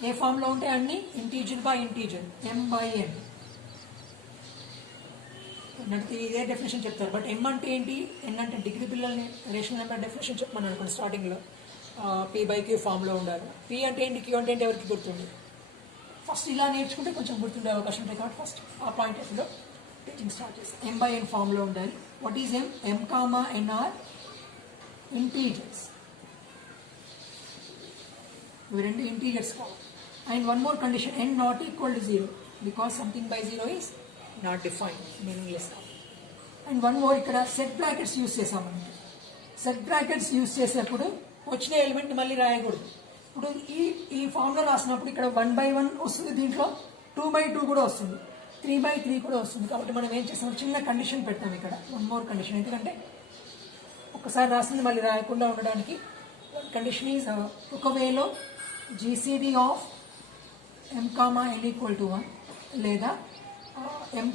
ఏ ఫామ్లో ఉంటే అన్ని ఇంటీజర్ బై ఇంటీజర్, m/n. అంటే ఇదే డెఫినేషన్ చెప్తారు. బట్ m అంటే ఏంటి, n అంటే డిగ్రీ పిల్లల్ని రేషనల్ నెంబర్ డెఫినేషన్ చెప్పమని అనుకోండి. స్టార్టింగ్లో p/q ఫామ్లో ఉండాలి. p అంటే ఏంటి, q అంటే ఏంటి, ఎవరికి గుర్తుంది? ఫస్ట్ ఇలా నేర్చుకుంటే కొంచెం గుర్తుండే అవకాశం ఉంటుంది. కాబట్టి ఫస్ట్ ఆ పాయింట్ ఆఫ్లో టీచింగ్ స్టార్ట్ చేస్తాం. m/n ఫామ్లో ఉండాలి. What is m? m, n are integers. ఇవి రెండు ఇంటీజర్స్ కావాలి. And one more condition, n not equal to 0 because something by 0 is not defined, meaningless. And one more, ఇక్కడ set brackets use చేసామంటే set brackets use చేసేటప్పుడు వచ్చిన element మళ్ళీ రాయకూడదు. ఇప్పుడు ఈ ఫామ్లో రాసినప్పుడు ఇక్కడ 1/1 వస్తుంది, దీంట్లో 2/2 కూడా వస్తుంది, 3/3 కూడా వస్తుంది. కాబట్టి మనం ఏం చేస్తాం, చిన్న కండిషన్ పెట్టాం ఇక్కడ, వన్ మోర్ కండిషన్. ఎందుకంటే ఒకసారి రాసింది మళ్ళీ రాయకుండా ఉండడానికి కండిషన్ ఈజ్ ఒకవేళ GCD of m, n equal to 1 లేదా m,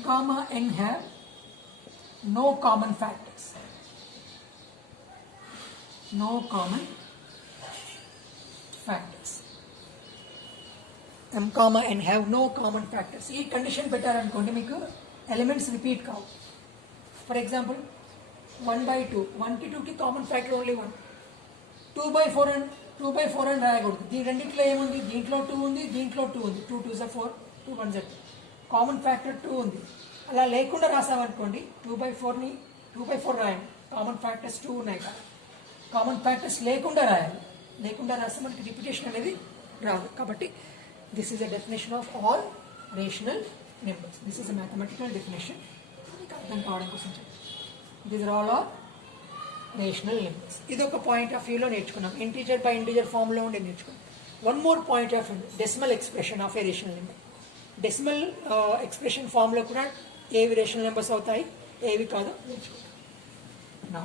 n have no common factors. No common factors. m, n have no common factors. ఈ కండిషన్ పెట్టారనుకోండి మీకు ఎలిమెంట్స్ రిపీట్ కావు. ఫర్ ఎగ్జాంపుల్ 1/2, 1కి 2కి కామన్ ఫ్యాక్టర్ ఓన్లీ 1. 2/4 అని రాయకూడదు. దీని రెండింటిలో ఏముంది, దీంట్లో 2 ఉంది, దీంట్లో 2 ఉంది. 2 2s 4, 2 1s 2. కామన్ ఫ్యాక్టర్ 2 ఉంది. అలా లేకుండా రాసామనుకోండి 2/4ని 2/4 రాయండి, కామన్ ఫ్యాక్టర్స్ 2 ఉన్నాయి కదా. కామన్ ఫ్యాక్టర్స్ లేకుండా రాయాలి, లేకుండా రాస్తే మనకి రిపిటేషన్ అనేది రాదు. కాబట్టి this is a definition of all rational numbers. This is a mathematical definition. మీకు అర్థం కావడం కోసం చెప్పండి. These are all are rational numbers. ఇది ఒక పాయింట్ ఆఫ్ వ్యూలో నేర్చుకున్నాం. ఇంటీజర్ బై ఇంటీజర్ ఫామ్లో ఉండే నేర్చుకున్నాం. One more point of view, decimal expression of A rational number. Decimal expression ఫామ్లో కూడా ఏవి రేషనల్ నెంబర్స్ అవుతాయి, ఏవి కాదు నేర్చుకుంటాం. Now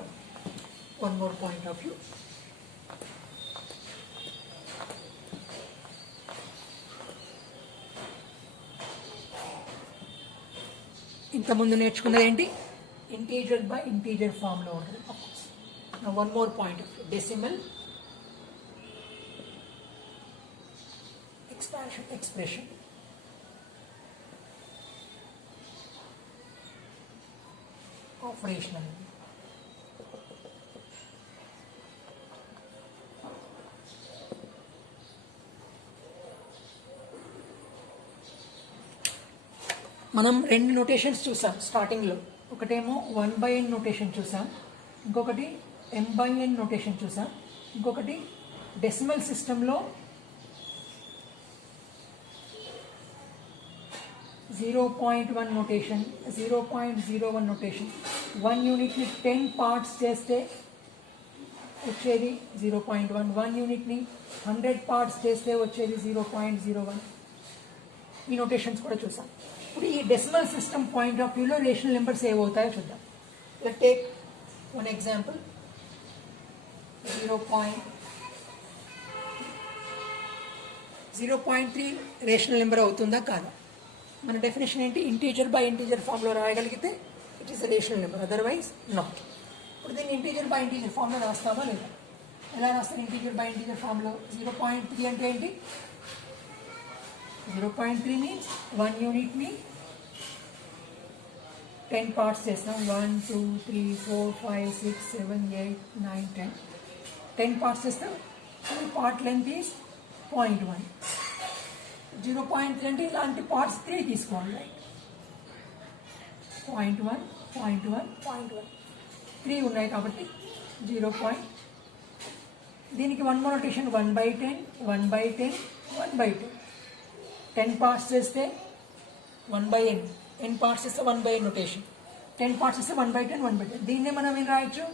one more point of view. ఇంతకుముందు నేర్చుకున్నది ఏంటి, ఇంటీజర్ బై ఇంటీజర్ ఫామ్లో ఉంటుంది. Now one more point of view, decimal expression of rational number. మనం రెండు నోటేషన్స్ చూసాం స్టార్టింగ్లో. ఒకటేమో 1/n నోటేషన్ చూసాం, ఇంకొకటి m/n నోటేషన్ చూసాం, ఇంకొకటి డెసిమల్ సిస్టంలో 0.1 నోటేషన్, 0.01 నోటేషన్. 1 యూనిట్ని 10 పార్ట్స్ చేస్తే వచ్చేది 0.1, 1 యూనిట్ని 100 పార్ట్స్ చేస్తే వచ్చేది 0.01. ఈ నోటేషన్స్ కూడా చూసాం. ఇప్పుడు ఈ డెసిమల్ సిస్టమ్ పాయింట్ ఆఫ్ వ్యూలో రేషనల్ నెంబర్స్ ఏమవుతాయో చూద్దాం. Let take one example, 0.3 rational number అవుతుందా కాదా? మన డెఫినేషన్ ఏంటి, ఇంటీజర్ బై ఇంటీజర్ ఫామ్లో రాయగలిగితే it is a rational number, otherwise not. ఇప్పుడు దీన్ని ఇంటీజర్ బై ఇంటీజర్ ఫామ్లో రాస్తామా లేదా? ఎలా రాస్తారు ఇంటీజర్ బై ఇంటీజర్ ఫామ్లో? 0.3 అంటే ఏంటి? 0.3 మీన్స్ 1 యూనిట్ని 10 పార్ట్స్ చేస్తాం. 1 2 3 4 5 6 7 8 9 10. 10 పార్ట్స్ చేస్తాం. Part length is 0.1. 0.3 అంటే ఇలాంటి పార్ట్స్ 3 తీసుకోవాలి. రైట్, 0.1 0.1 0.1 3 ఉన్నాయి కాబట్టి 0. దీనికి వన్ మోర్ నోటేషన్ 1/10 1/10 1/10. 10 పార్ట్స్ చేస్తే 1/n, n పార్ట్స్ చేస్తే 1/n నోటేషన్. 10 పార్ట్స్ చేస్తే 1/10 1/10. దీన్నే మనం ఏం రాయొచ్చు,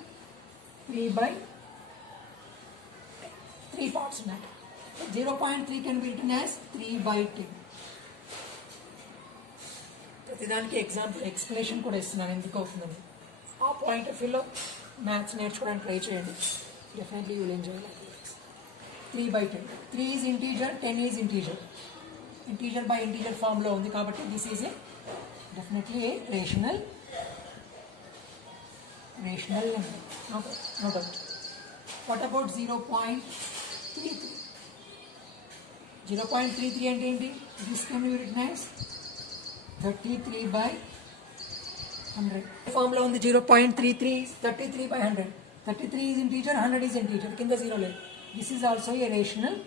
3 పార్ట్స్ ఉన్నాయి. 0.3 can be written as 3/10. ప్రతిదానికి ఎగ్జాంపుల్ ఎక్స్ప్లెనేషన్ కూడా ఇస్తున్నాను ఎందుకు అవుతుందని. ఆ పాయింట్ ఆఫ్ వ్యూలో మ్యాథ్స్ నేర్చుకోవడానికి ట్రై చేయండి, definitely you will enjoy. 3/10. 3 is integer, 10 is integer. Integer by integer ఫామ్లో ఉంది కాబట్టి this is a definitely a rational number, no doubt. What about 0.33? 0.33 అంటే ఏంటి? This can be written as 33/100. ఫామ్లో ఉంది 0.33 33/100. 33 ఈజ్ ఇంటీజర్, 100 ఈజ్ ఇంటీజర్, కింద 0 లేదు. This is also a rational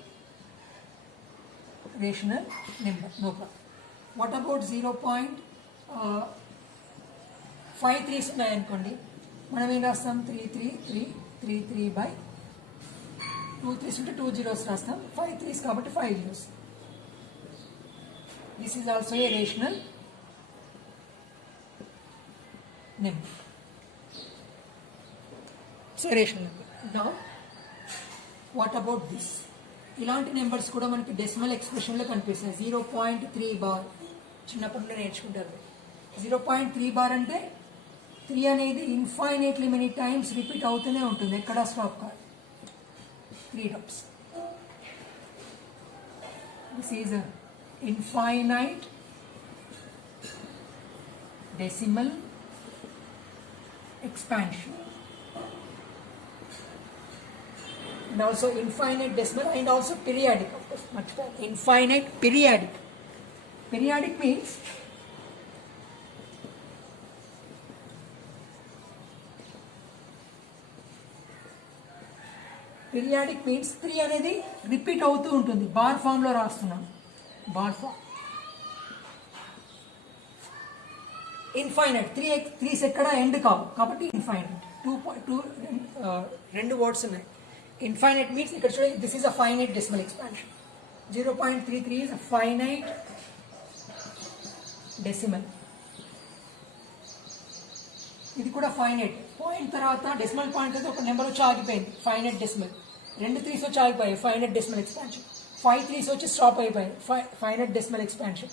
number, no problem. What about 0.5 3s ఉన్నాయనుకోండి, మనం ఏం రాస్తాం? 3 3s ఉంటే 2 zeros రాస్తాం. 5 3s కాబట్టి 5 zeros. This is also a rational number. So rational number. Now what about this? ఇలాంటి నెంబర్స్ కూడా మనకి డెసిమల్ ఎక్స్ప్రెషన్లో కనిపిస్తాయి. 0.3 బార్ చిన్నప్పుడు నేర్చుకుంటారు. 0.3 బార్ అంటే 3 అనేది ఇన్ఫైనైట్లీ మెనీ టైమ్స్ రిపీట్ అవుతూనే ఉంటుంది, ఎక్కడ స్టాప్ కాదు. 3 dots. This is a infinite decimal expansion, and also infinite decimal, and also periodic, of course, much better. Infinite periodic. Periodic means periodic means 3 అనేది repeat అవుతూ ఉంటుంది. Bar ఫామ్లో రాస్తున్నాం, bar form. Infinite 3 ఎక్కడ ఎండ్ కావు కాబట్టి infinite. 2 రెండు words ఉన్నాయి. ఇన్ఫైనైట్ మీన్స్ ఇక్కడ చూడండి, this is a finite decimal expansion. 0.33 is a finite decimal. ఇది కూడా ఫైనైట్. పాయింట్ తర్వాత డెసిమల్ పాయింట్ అయితే ఒక నెంబర్ వచ్చి ఆగిపోయింది, ఫైనైట్ డెసిమల్. 2 3s వచ్చి ఆగిపోయాయి, ఫైనైట్ డెసిమల్ ఎక్స్పాన్షన్. 5 3s వచ్చి స్టాప్ అయిపోయాయి, ఫైనైట్ డెసిమల్ ఎక్స్పాన్షన్.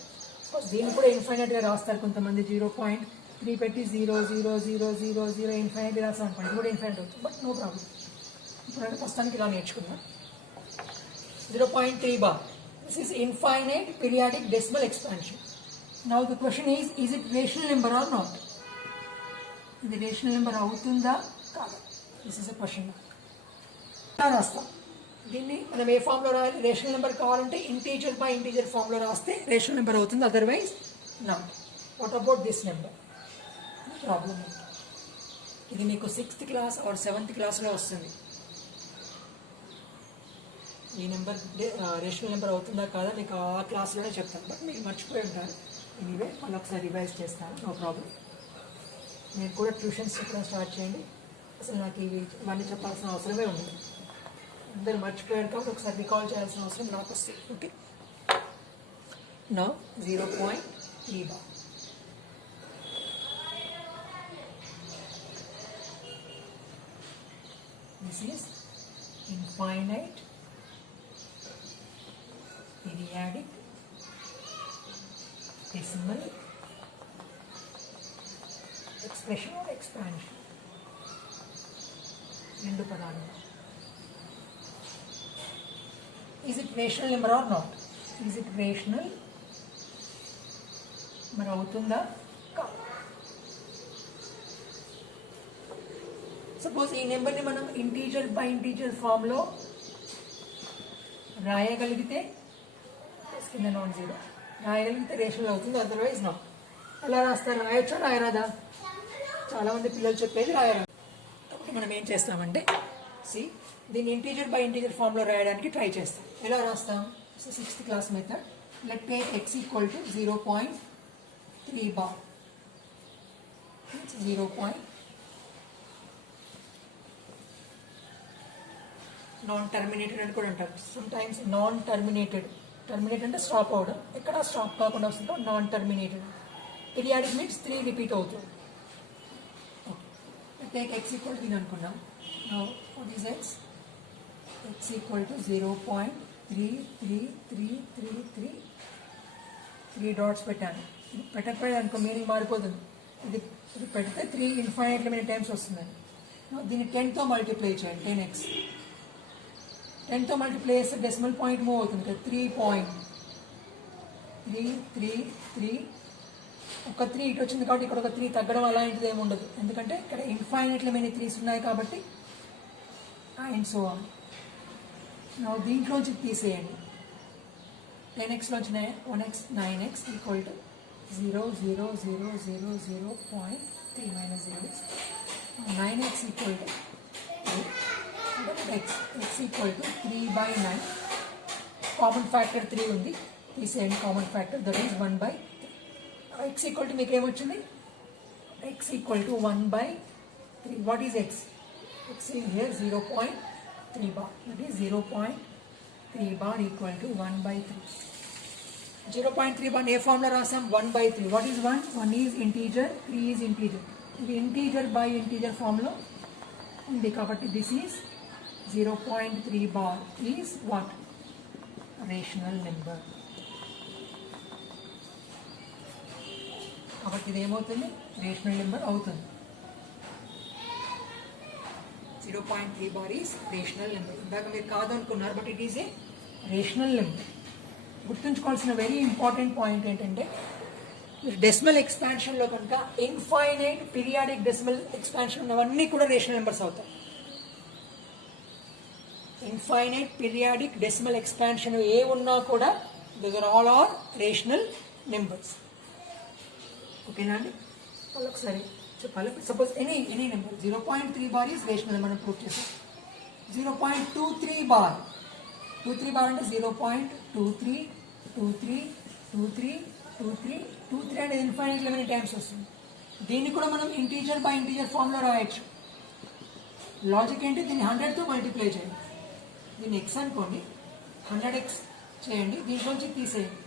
దీన్ని కూడా ఇన్ఫైనైట్గా రాస్తారు కొంతమంది. 0.3 పెట్టి 0 0 0 0 0 ఇన్ఫైనైట్ రాస్తాం అనుకోండి, ఇది కూడా ఇన్ఫైనైట్ అవుతుంది. But no problem. ఇప్పుడు ప్రస్తుతానికి ఇలా నేర్చుకుందాం. 0.3 bar, this is infinite periodic decimal expansion. Now the question is it rational number or not? ఇది రేషనల్ నెంబర్ అవుతుందా కాదా? This is a question. రాస్తాం దీన్ని మనం ఏ ఫామ్లో రాయాలి? రేషనల్ నెంబర్ కావాలంటే ఇంటీజర్ బై ఇంటీజర్ ఫామ్లో రాస్తే రేషనల్ నెంబర్ అవుతుంది, otherwise not. What about this number? Problem. ఇది మీకు 6th క్లాస్ ఆర్ 7th క్లాస్లో వస్తుంది. ఈ నెంబర్ రేషనల్ నెంబర్ అవుతుందా కాదా మీకు ఆ క్లాస్లోనే చెప్తాను, బట్ మీరు మర్చిపోయి ఉంటారు. ఎనీవే మళ్ళీ ఒకసారి రివైజ్ చేస్తాను, నో ప్రాబ్లం. నేను కూడా ట్యూషన్స్ చెప్పడం స్టార్ట్ చేయండి. అసలు నాకు ఇవన్నీ చెప్పాల్సిన అవసరమే ఉంది. అందరు మర్చిపోయారు కాబట్టి ఒకసారి రికాల్ చేయాల్సిన అవసరం నాకు వస్తుంది. Okay, now 0.3 bar. This is infinite periodic decimal expression are expansion. రెండు పదాలు. Is it rational number or not? Is it rational? మరి అవుతుందా? సపోజ్ ఈ నెంబర్ని మనం ఇంటీజర్ బై ఇంటీజర్ ఫామ్లో రాయగలిగితే కింద నాన్ జీరో రాయగలిగితే రేషనల్ అవుతుంది, అదర్వైజ్ నాట్. ఎలా రాస్తారు? రాయొచ్చా రాయరాదా? చాలామంది పిల్లలు చెప్పేది రాయరాదు. కాబట్టి మనం ఏం చేస్తామంటే దీన్ని ఇంటీజర్ బై ఇంటీజర్ ఫామ్లో రాయడానికి ట్రై చేస్తాం. ఎలా రాస్తాం? 6th class method. Let take x equal to 0.3 bar. 0. Non terminated అని కూడా అంటారు. Sometimes non terminated. టర్మినేటెడ్ అంటే స్టాప్ అవడం, ఎక్కడ స్టాప్ కాకుండా వస్తుందో non terminated. Periodic means 3 repeat అవుతుంది. టేక్ x ఈక్వల్ టు అనుకున్నాం. Now what is x? x equal to 0.3333. 3 dots పెట్టాను. పెట్టకపోయాను అనుకో మీనింగ్ మారిపోతుంది. ఇది పెడితే 3 ఇన్ఫైనైట్లీ మెనీ టైమ్స్ వస్తుందని. దీన్ని 10తో మల్టిప్లై చేయండి. 10x 10తో మల్టిప్లై చేస్తే డెసిమల్ పాయింట్ మూవ్ అవుతుంది కదా. 3.333. ఒక 3 ఇటు వచ్చింది కాబట్టి ఇక్కడ ఒక 3 తగ్గడం అలాంటిది ఏమి ఉండదు, ఎందుకంటే ఇక్కడ ఇన్ఫైనైట్లీ మెనీ 3s ఉన్నాయి కాబట్టి. And so on. దీంట్లోంచి తీసేయండి. 10xలోంచి 1x 9x equal to 0.3 minus 0 is 9x equal to x equal to 3/9. Common factor 3 ఉంది, తీసేయండి common factor, that is 1/3. x equal to మీకు ఏమొచ్చింది? x equal to 1/3. What is x? x is here 0.3 bar. That is 0.3 bar equal to 1/3. 0.3 bar A formula రాసాం? 1/3. What is 1? 1 is integer, 3 is integer. ఇది integer by integer formula ఉంది కాబట్టి this is 0.3 bar is what? Rational number. కాబట్టి ఇది ఏమవుతుంది? Rational number అవుతుంది. 0.3 bar is rational number. ఇందాక మీరు కాదనుకున్నారు, but it is a rational number. గుర్తుంచుకోవాల్సిన వెరీ ఇంపార్టెంట్ పాయింట్ ఏంటంటే, డెసిమల్ ఎక్స్పాన్షన్లో కనుక ఇన్ఫైనైట్ పీరియాడిక్ డెసిమల్ ఎక్స్పాన్షన్ ఉన్నవన్నీ కూడా రేషనల్ నెంబర్స్ అవుతాయి. ఇన్ఫైనైట్ పీరియాడిక్ డెసిమల్ ఎక్స్పాన్షన్ ఏ ఉన్నా కూడా those are all are rational numbers. ఓకేనా అండి? ఒకసారి చెప్పాలి. Suppose any number 0.3 bar is rational మనం ప్రూవ్ చేసాం. 0.23 బార్, 23 బార్ అంటే 0.23 23 23 23 23 అనేది ఇన్ఫైనైట్ లెవెన్ టైమ్స్ వస్తుంది. దీన్ని కూడా మనం ఇంటీజర్ బై ఇంటీజర్ ఫామ్లో రాయొచ్చు. లాజిక్ ఏంటి? దీన్ని 100తో మల్టిప్లై చేయండి. దీన్ని ఎక్స్ అనుకోండి, 100x చేయండి, దీంట్లోంచి తీసేయండి,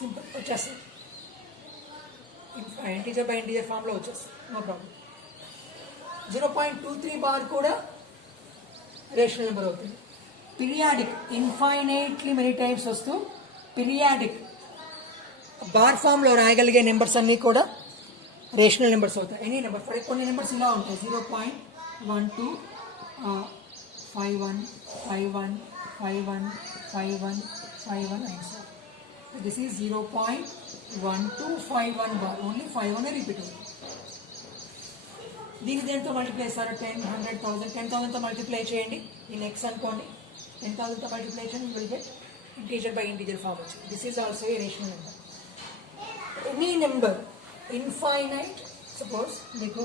సింపుల్ వచ్చేస్తుంది. ఇంటీజర్ బై ఇంటీజర్ ఫామ్లో వచ్చేస్తుంది, నో ప్రాబ్లం. 0.23 బార్ కూడా రేషనల్ నెంబర్ అవుతుంది. పీరియాడిక్ ఇన్ఫైనైట్లీ మెనీ టైమ్స్ వస్తూ పీరియాడిక్ బార్ ఫామ్లో రాయగలిగే నెంబర్స్ అన్నీ కూడా రేషనల్ నెంబర్స్ అవుతాయి. ఎనీ నెంబర్ ఫర్ కొన్ని నెంబర్స్ ఇలా ఉంటాయి. 0.12 51 51 51 51 51 and so on. This is 0.1251 bar. Only 51 repeat అవుతుంది. దీన్ని దేంతో మల్టిప్లై చేస్తారు? 10 100 1000 10,000తో మల్టిప్లై చేయండి. ఈ నెక్స్ట్ అనుకోండి, 10,000తో మల్టిప్లై చేయండి, will get integer by integer form వచ్చింది. This is also a rational number. Any number infinite, suppose మీకు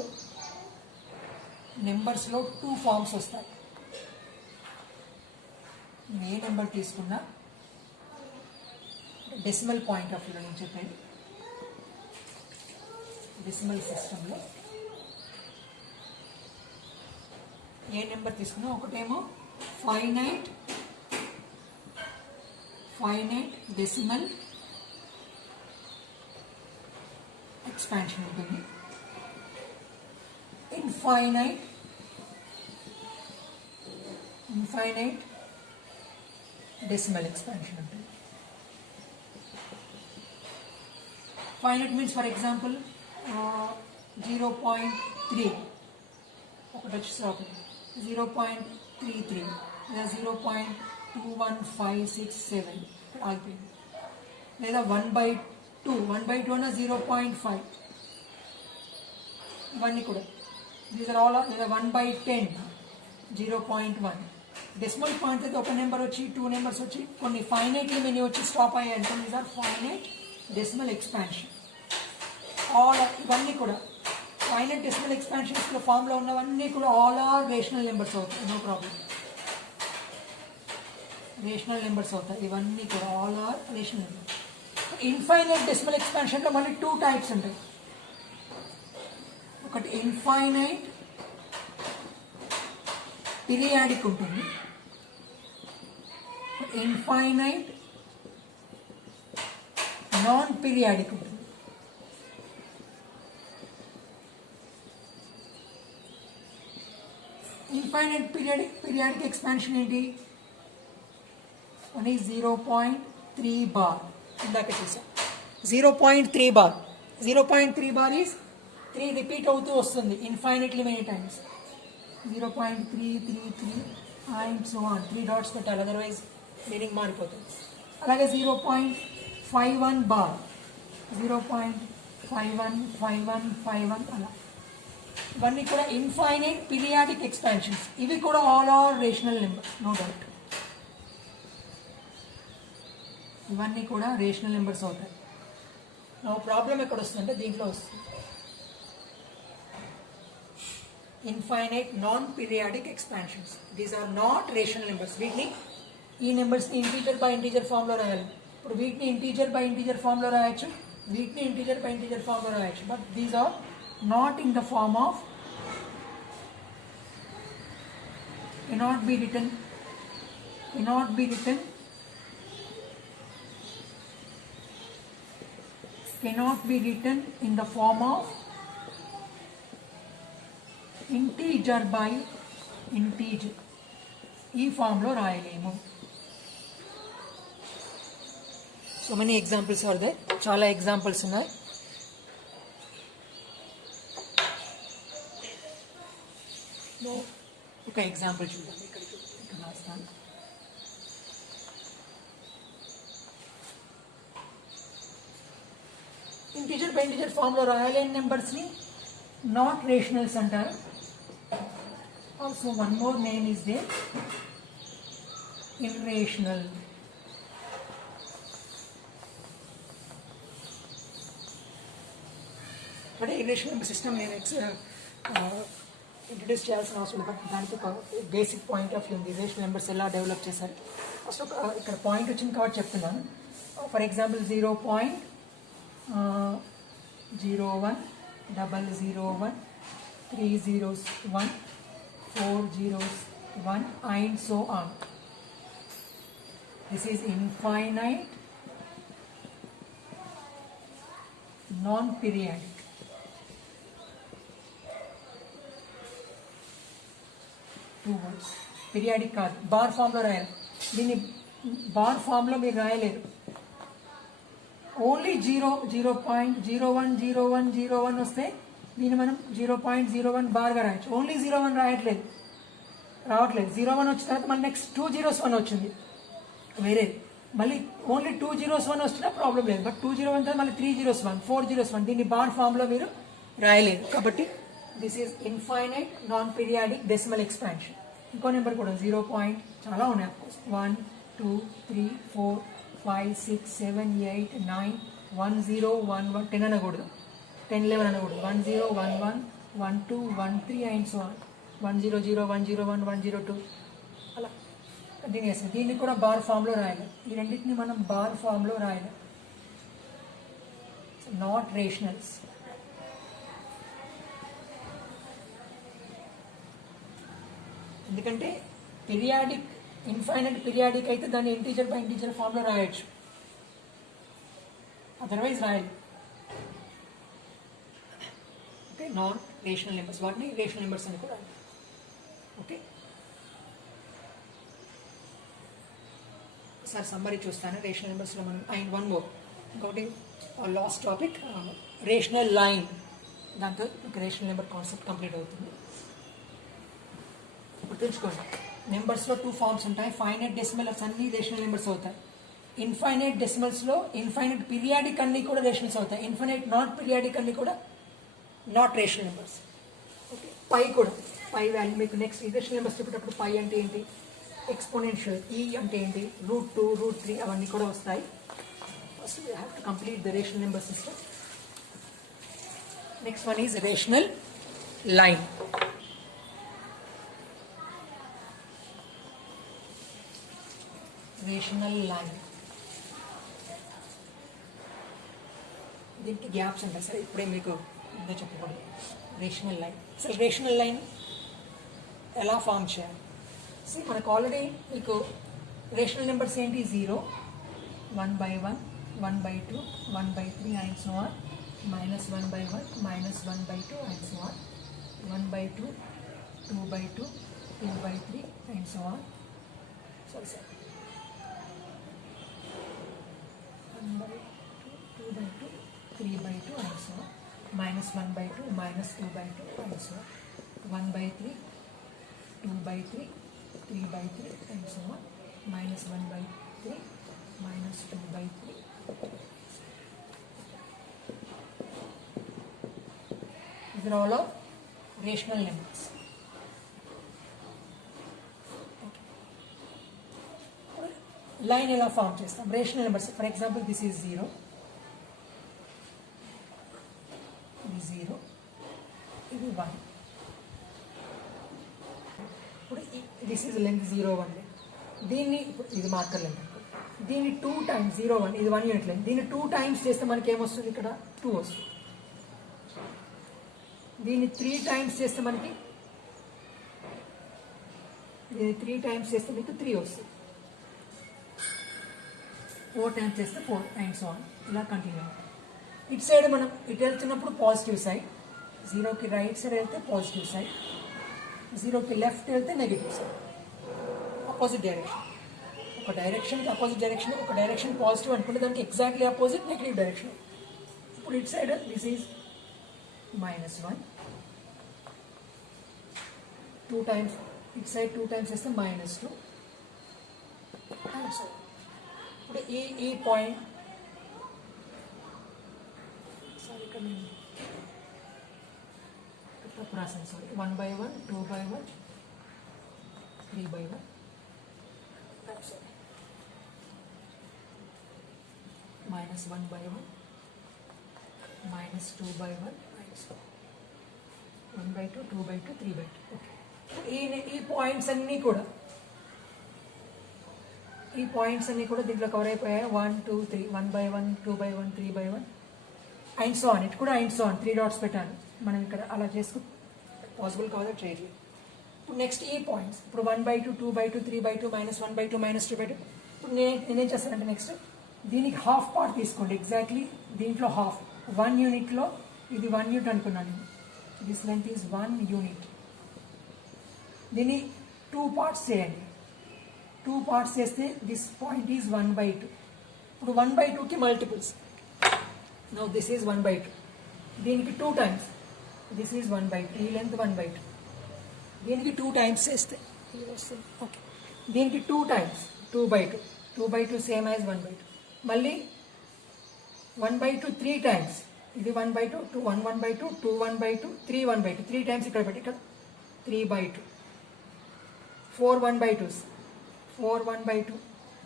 నెంబర్స్లో 2 ఫామ్స్ వస్తాయి. ఏ నెంబర్ తీసుకున్నా డెసిమల్ పాయింట్ ఆఫ్ వ్యూలో నేను చెప్పండి, డెసిమల్ సిస్టంలో ఏ నెంబర్ తీసుకున్నా ఒకటేమో ఫైనైట్ డెసిమల్ ఎక్స్పాన్షన్ ఉంటుంది, ఇన్ఫైనైట్ డెసిమల్ ఎక్స్పాన్షన్ ఉంటుంది. ఫైనైట్ మీన్స్ ఫర్ ఎగ్జాంపుల్ 0.3 ఒకటి వచ్చేసి 0.33 లేదా 0.21567 ఆగిపోయింది. లేదా 1/2 అన్న 0.5, ఇవన్నీ కూడా దీస్ ఆర్ ఆల్. లేదా 1/10 0.1. డెసిమల్ పాయింట్ అయితే ఒక నెంబర్ వచ్చి 2 నెంబర్స్ వచ్చి కొన్ని ఫైనైట్లీ మెనీ వచ్చి స్టాప్ అయ్యాయి అనుకోండి, these are finite decimal expansion. All ఇవన్నీ కూడా ఫైనైట్ డెసిమల్ ఎక్స్పాన్షన్స్ ఫామ్లో ఉన్నవన్నీ కూడా ఆల్ ఆర్ రేషనల్ నెంబర్స్ అవుతాయి, నో ప్రాబ్లం. రేషనల్ నెంబర్స్ అవుతాయి ఇవన్నీ కూడా, all are rational numbers. Infinite decimal ఎక్స్పాన్షన్లో మళ్ళీ 2 టైప్స్ ఉంటాయి. ఒకటి ఇన్ఫైనైట్ పీరియాడిక్ ఉంటుంది, ఇన్ఫైనైట్ నాన్ పీరియాడిక్ ఉంటుంది. ఇన్ఫైనైట్ పీరియాడిక్ ఎక్స్పాన్షన్ ఏంటి? అని 0.3 బార్ ఇందాక చూసాం. 0.3 బార్ 0.3 బార్ ఈజ్ 3 రిపీట్ అవుతూ వస్తుంది infinitely many times. 0.333 and so on, 3 dots పెట్టాలి, అదర్వైజ్ మీనింగ్ మారిపోతుంది. అలాగే 0.51 బార్ 0.515151 అలా. ఇవన్నీ కూడా ఇన్ఫైనైట్ పీరియాడిక్ ఎక్స్పాన్షన్స్. ఇవి కూడా all are rational numbers, no doubt. ఇవన్నీ కూడా రేషనల్ నెంబర్స్ అవుతాయి. నా ప్రాబ్లం ఎక్కడ వస్తుందంటే దీంట్లో వస్తుంది, infinite non periodic expansions. These are not rational numbers. వీటిని ఈ నెంబర్స్ని ఇంటీజర్ బై ఇంటీజర్ ఫామ్లో రాయాలి. ఇప్పుడు వీటిని ఇంటీజర్ బై ఇంటీజర్ ఫామ్లో రాయొచ్చు, వీటిని ఇంటీజర్ బై ఇంటీజర్ ఫామ్లో రాయొచ్చు, but these are not in the form of, cannot be written in the form of integer by integer. ఈ ఫామ్లో రాయలేము. So many examples are they, చాలా ఎగ్జాంపుల్స్ ఉన్నాయి. ఒక ఎగ్జాంపుల్ చూద్దాం. ఇక్కడ రాస్తాను. ఇంటీజర్ బై ఇంటీజర్ ఫామ్లో రాయలేని నెంబర్స్ని నాట్ రేషనల్స్ అంటారు. Also one more name is they, irrational. అంటే ఇర్రేషనల్ నెంబర్ సిస్టమ్ నేను ఇంట్రడ్యూస్ చేయాల్సిన అవసరం లేదు, బట్ దానికి ఒక బేసిక్ పాయింట్ ఆఫ్ వ్యూ ఉంది. ఇర్రేషనల్ నెంబర్స్ ఎలా డెవలప్ చేశారు ఫస్ట్ ఒక ఇక్కడ పాయింట్ వచ్చింది కాబట్టి చెప్తున్నాను. For example 0.01 001 301 401 and so on. This is infinite non-periodic. Two words. Periodic కాదు, బార్ ఫామ్లో రాయాలి. దీన్ని బార్ ఫామ్లో మీరు రాయలేరు. ఓన్లీ 0.010101 వస్తే దీన్ని మనం 0.01 బార్గా రాయొచ్చు. ఓన్లీ 01 రావట్లేదు. 01 వచ్చిన తర్వాత మళ్ళీ నెక్స్ట్ 2 zeros 1 వచ్చింది వేరేది. మళ్ళీ ఓన్లీ 2 zeros 1 వచ్చినా ప్రాబ్లం లేదు. బట్ 201 తర్వాత మళ్ళీ 3 zeros 1 4 zeros 1 దీన్ని బార్ ఫామ్లో మీరు రాయలేదు. కాబట్టి this is infinite non periodic decimal expansion. ఇంకో నెంబర్ కూడా 0. చాలా ఉన్నాయి అఫ్కోర్స్. 1 2 3 4 5 6 7 8 9 1 0 1 1 10 అనకూడదు, 10 11 అనకూడదు. 1 0 1 1 1 2 1 3 అండ్ సో ఆన్. 1 0 0 1 0 1 1 0 2 అలా కంటిన్యూస్. దీన్ని కూడా బార్ ఫామ్లో రాయాలి. ఈ రెండింటిని మనం బార్ ఫామ్లో రాయాలి. Not rationals. ఎందుకంటే పీరియాడిక్ ఇన్ఫైనైట్ పీరియాడిక్ అయితే దాన్ని ఇంటీజర్ బై ఇంటీజర్ ఫామ్లో రాయొచ్చు, అదర్వైజ్ రాయాలి. ఓకే, నాన్ రేషనల్ నెంబర్స్, వాటిని రేషనల్ నెంబర్స్ అని కూడా. ఓకే, సార్ సమ్మరీ చూస్తాను రేషనల్ నెంబర్స్లో మనం. అండ్ వన్ మోర్, ఇంకోటి లాస్ట్ టాపిక్ రేషనల్ లైన్. దాంతో రేషనల్ నెంబర్ కాన్సెప్ట్ కంప్లీట్ అవుతుంది. గుర్తుంచుకోండి, నెంబర్స్లో 2 ఫార్మ్స్ ఉంటాయి. ఫైనైట్ డెసిమల్స్ అన్ని రేషనల్ నెంబర్స్ అవుతాయి. ఇన్ఫైనైట్ డెసిమల్స్లో ఇన్ఫైనైట్ పీరియాడిక్ అన్ని కూడా రేషనల్స్ అవుతాయి. ఇన్ఫైనైట్ నాట్ పీరియాడిక్ అన్ని కూడా నాట్ రేషనల్ నెంబర్స్. ఓకే, పై కూడా, పై వాల్యూ మీకు నెక్స్ట్ రేషనల్ నెంబర్స్ చెప్పేటప్పుడు పై అంటే ఏంటి, ఎక్స్పోనెన్షియల్, ఈ అంటే ఏంటి, √2 √3 అవన్నీ కూడా వస్తాయి. First we have to complete the rational number system. Next one is rational line. Rational line, దీనికి గ్యాప్స్ ఉంటాయి. సరే, ఇప్పుడే మీకు ఇంకా చెప్పకూడదు. రేషనల్ లైన్, అసలు రేషనల్ లైన్ ఎలా ఫామ్ చేయాలి? సో మనకు ఆల్రెడీ మీకు రేషనల్ నెంబర్స్ ఏంటి, 0 1/1 1/2 1/3 and so on, -1/1 -1/2 and so on, 1/2 2/2 2/3 and so on. Sorry sir, 1/2 2/2 3/2 and so on, -1/2 -2/2 and so on, 1/3 2/3 3/3 and so on, -1/3 -2/3. These are all of rational numbers. Line ఎలా form చేస్తాం? Rational numbers, for example this is 0, ఇది 0, ఇది 1. ఇప్పుడు this is length 0 1. దీన్ని ఇది marker length. దీన్ని 2 times 0 1, ఇది 1 unit length. దీన్ని 2 times చేస్తే మనకి ఏమొస్తుంది, ఇక్కడ 2 వస్తుంది. దీన్ని 3 times చేస్తే మనకి, దీన్ని 3 times చేస్తే మీకు 3 వస్తుంది. 4 times చేస్తే 4 అండ్ సో ఆన్. ఇలా కంటిన్యూ. ఇటు సైడ్ మనం ఇటు వెళ్తున్నప్పుడు పాజిటివ్ సైడ్, 0కి రైట్ సైడ్ వెళ్తే పాజిటివ్ సైడ్, 0కి లెఫ్ట్ వెళ్తే నెగిటివ్ సైడ్. Opposite direction. ఒక డైరెక్షన్కి ఆపోజిట్ డైరెక్షన్, ఒక డైరెక్షన్ పాజిటివ్ అనుకుంటే దానికి ఎగ్జాక్ట్లీ ఆపోజిట్ నెగిటివ్ డైరెక్షన్. ఇప్పుడు ఇటు సైడ్ దిస్ ఈజ్ -1, 2 times ఇటు సైడ్ 2 times వేస్తే -2 అండ్ సో. ఇప్పుడు ఈ పాయింట్ సారీ ఇక్కడ నేను తప్పు రాసాను, సారీ. 1/1, 2/1, 3/1 -1/1, -2/1, -1/2, 2/2, 3/2. ఓకే. ఈ పాయింట్స్ అన్నీ కూడా దీంట్లో కవర్ అయిపోయాయి. 1, 2, 3, 1/1, 2/1, 3/1 అండ్ సో ఆన్. ఇటు కూడా అండ్ సో ఆన్ 3 dots పెట్టాను. మనం ఇక్కడ అలా చేసుకు పాసిబుల్ కాదో చేయట్లేదు. ఇప్పుడు నెక్స్ట్ ఈ పాయింట్స్, ఇప్పుడు 1/2, 2/2, 3/2, -1/2, -2/2. ఇప్పుడు నేనేం చేస్తానంటే నెక్స్ట్ దీనికి హాఫ్ పార్ట్ తీసుకోండి. ఎగ్జాక్ట్లీ దీంట్లో హాఫ్ 1 యూనిట్లో ఇది 1 యూనిట్ అనుకున్నాను. This length is 1 unit. దీన్ని 2 parts చేయండి. 2 parts చేస్తే దిస్ పాయింట్ ఈజ్ 1/2. ఇప్పుడు 1/2కి మల్టిపుల్స్. Now this is 1/2. దీనికి 2 times. This is 1/2. ఈ లెంత్ 1/2. దీనికి 2 times చేస్తే ఓకే. దీనికి 2 times 2/2. 2/2 same as 1/2. మళ్ళీ 1/2 3 times. ఇది 1/2, 2 1/2, 2 1/2, 3 1/2. 3 times ఇక్కడ పెట్టి ఇక్కడ 3/2. 4 1/2s. 4 1/2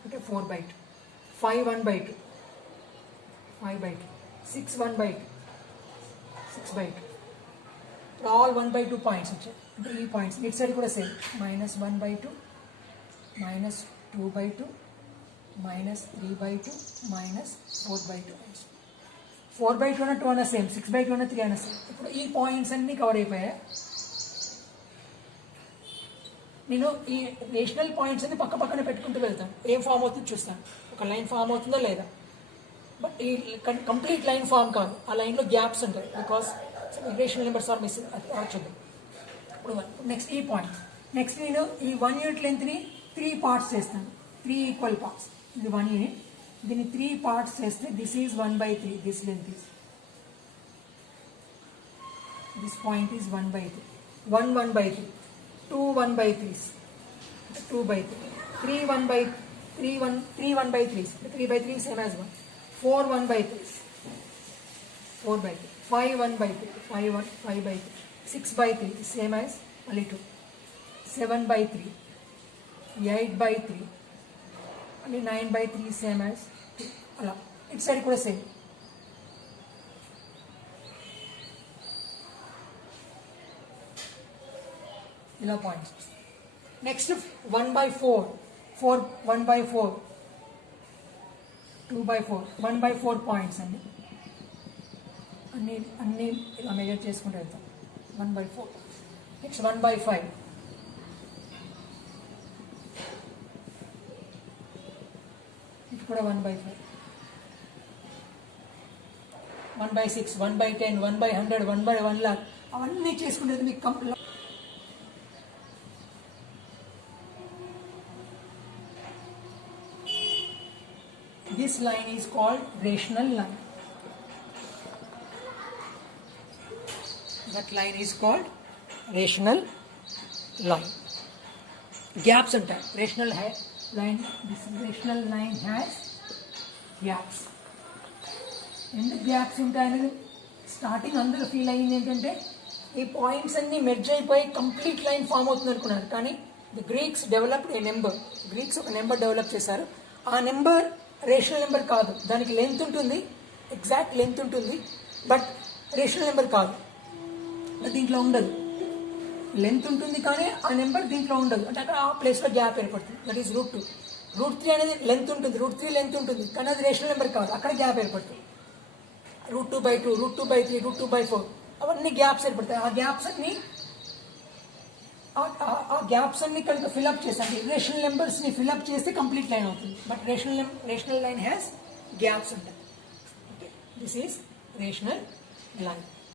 అంటే 4/2. 5 1/2, 5/2. 6 1/2, 6/2. ఆల్ 1/2 పాయింట్స్ వచ్చాయి. అంటే ఈ పాయింట్స్ ఇటు సైడ్ కూడా సేమ్ -1/2, -2/2, -3/2, -4/2. 4/2 అన్న 2 అన్న సేమ్, 6/2 అన్న 3 అన్న సేమ్. ఇప్పుడు ఈ పాయింట్స్ అన్నీ కవర్ అయిపోయాయి. నేను ఈ రేషనల్ పాయింట్స్ అన్ని పక్క పక్కన పెట్టుకుంటూ వెళ్తాను. ఏం ఫామ్ అవుతుందో చూస్తాను, ఒక లైన్ ఫామ్ అవుతుందో లేదా. బట్ ఈ కంప్లీట్ లైన్ ఫామ్ కాదు, ఆ లైన్లో గ్యాప్స్ ఉంటాయి. Because rational numbers are miss. అది చూద్దాం. ఇప్పుడు నెక్స్ట్ ఈ పాయింట్. నెక్స్ట్ నేను ఈ 1 యూనిట్ లెంత్ని 3 parts చేస్తాను. 3 equal parts. ఇది 1 యూనిట్. దీన్ని 3 parts చేస్తే this is 1/3. This length is, this point is 1/3. 1 1/3, 2 1/3s, 2/3, 3 1/3, 3 1/3s, 3/3 same as 1. 4 1/3s, 4/3, 5 1/3, 5/3, 6/3 same as only 2, 7/3, 8/3, only 9/3 same as 2. అలా ఇటు సైడ్ కూడా సేమ్. ఇలా పాయింట్స్. నెక్స్ట్ 1/4, 1/4, 2/4, 1/4 పాయింట్స్ అన్ని ఇలా మెజర్ చేసుకుంటూ వెళ్తాం. 1/4. నెక్స్ట్ 1/5, ఇది కూడా 1/5, 1/6, 1/10, 1/100, 1/1 lakh అవన్నీ చేసుకుంటే మీకు complete. This line is called rational line. That line is called rational line. Gaps ఉంటాయి. Rational line. This rational line has gaps. ఎందుకు గ్యాప్స్ ఉంటాయనేది స్టార్టింగ్ అందరూ ఫీల్ అయ్యింది ఏంటంటే ఈ పాయింట్స్ అన్ని మెర్జ్ అయిపోయి కంప్లీట్ లైన్ ఫామ్ అవుతుంది అనుకున్నారు. కానీ the Greeks developed A number. Greeks ఒక నెంబర్ డెవలప్ చేశారు. ఆ నెంబర్ రేషనల్ నెంబర్ కాదు, దానికి లెంత్ ఉంటుంది, ఎగ్జాక్ట్ లెంత్ ఉంటుంది, బట్ రేషనల్ నెంబర్ కాదు. దీంట్లో ఉండదు. లెంత్ ఉంటుంది కానీ ఆ నెంబర్ దీంట్లో ఉండదు. అంటే అక్కడ ఆ ప్లేస్లో గ్యాప్ ఏర్పడుతుంది. That is √2. √3 అనేది లెంత్ ఉంటుంది, √3 లెంత్ ఉంటుంది, కానీ అది రేషనల్ నెంబర్ కాదు. అక్కడ గ్యాప్ ఏర్పడుతుంది. √2/2, √2/3, √2/4 అవన్నీ గ్యాప్స్ ఏర్పడతాయి. ఆ గ్యాప్స్ అన్ని కనుక ఫిల్అప్ చేస్తాండి రేషనల్ నెంబర్స్ని ఫిల్అప్ చేస్తే కంప్లీట్ లైన్ అవుతుంది. But rational line has gaps ఉంటాయి. Okay, this is rational line.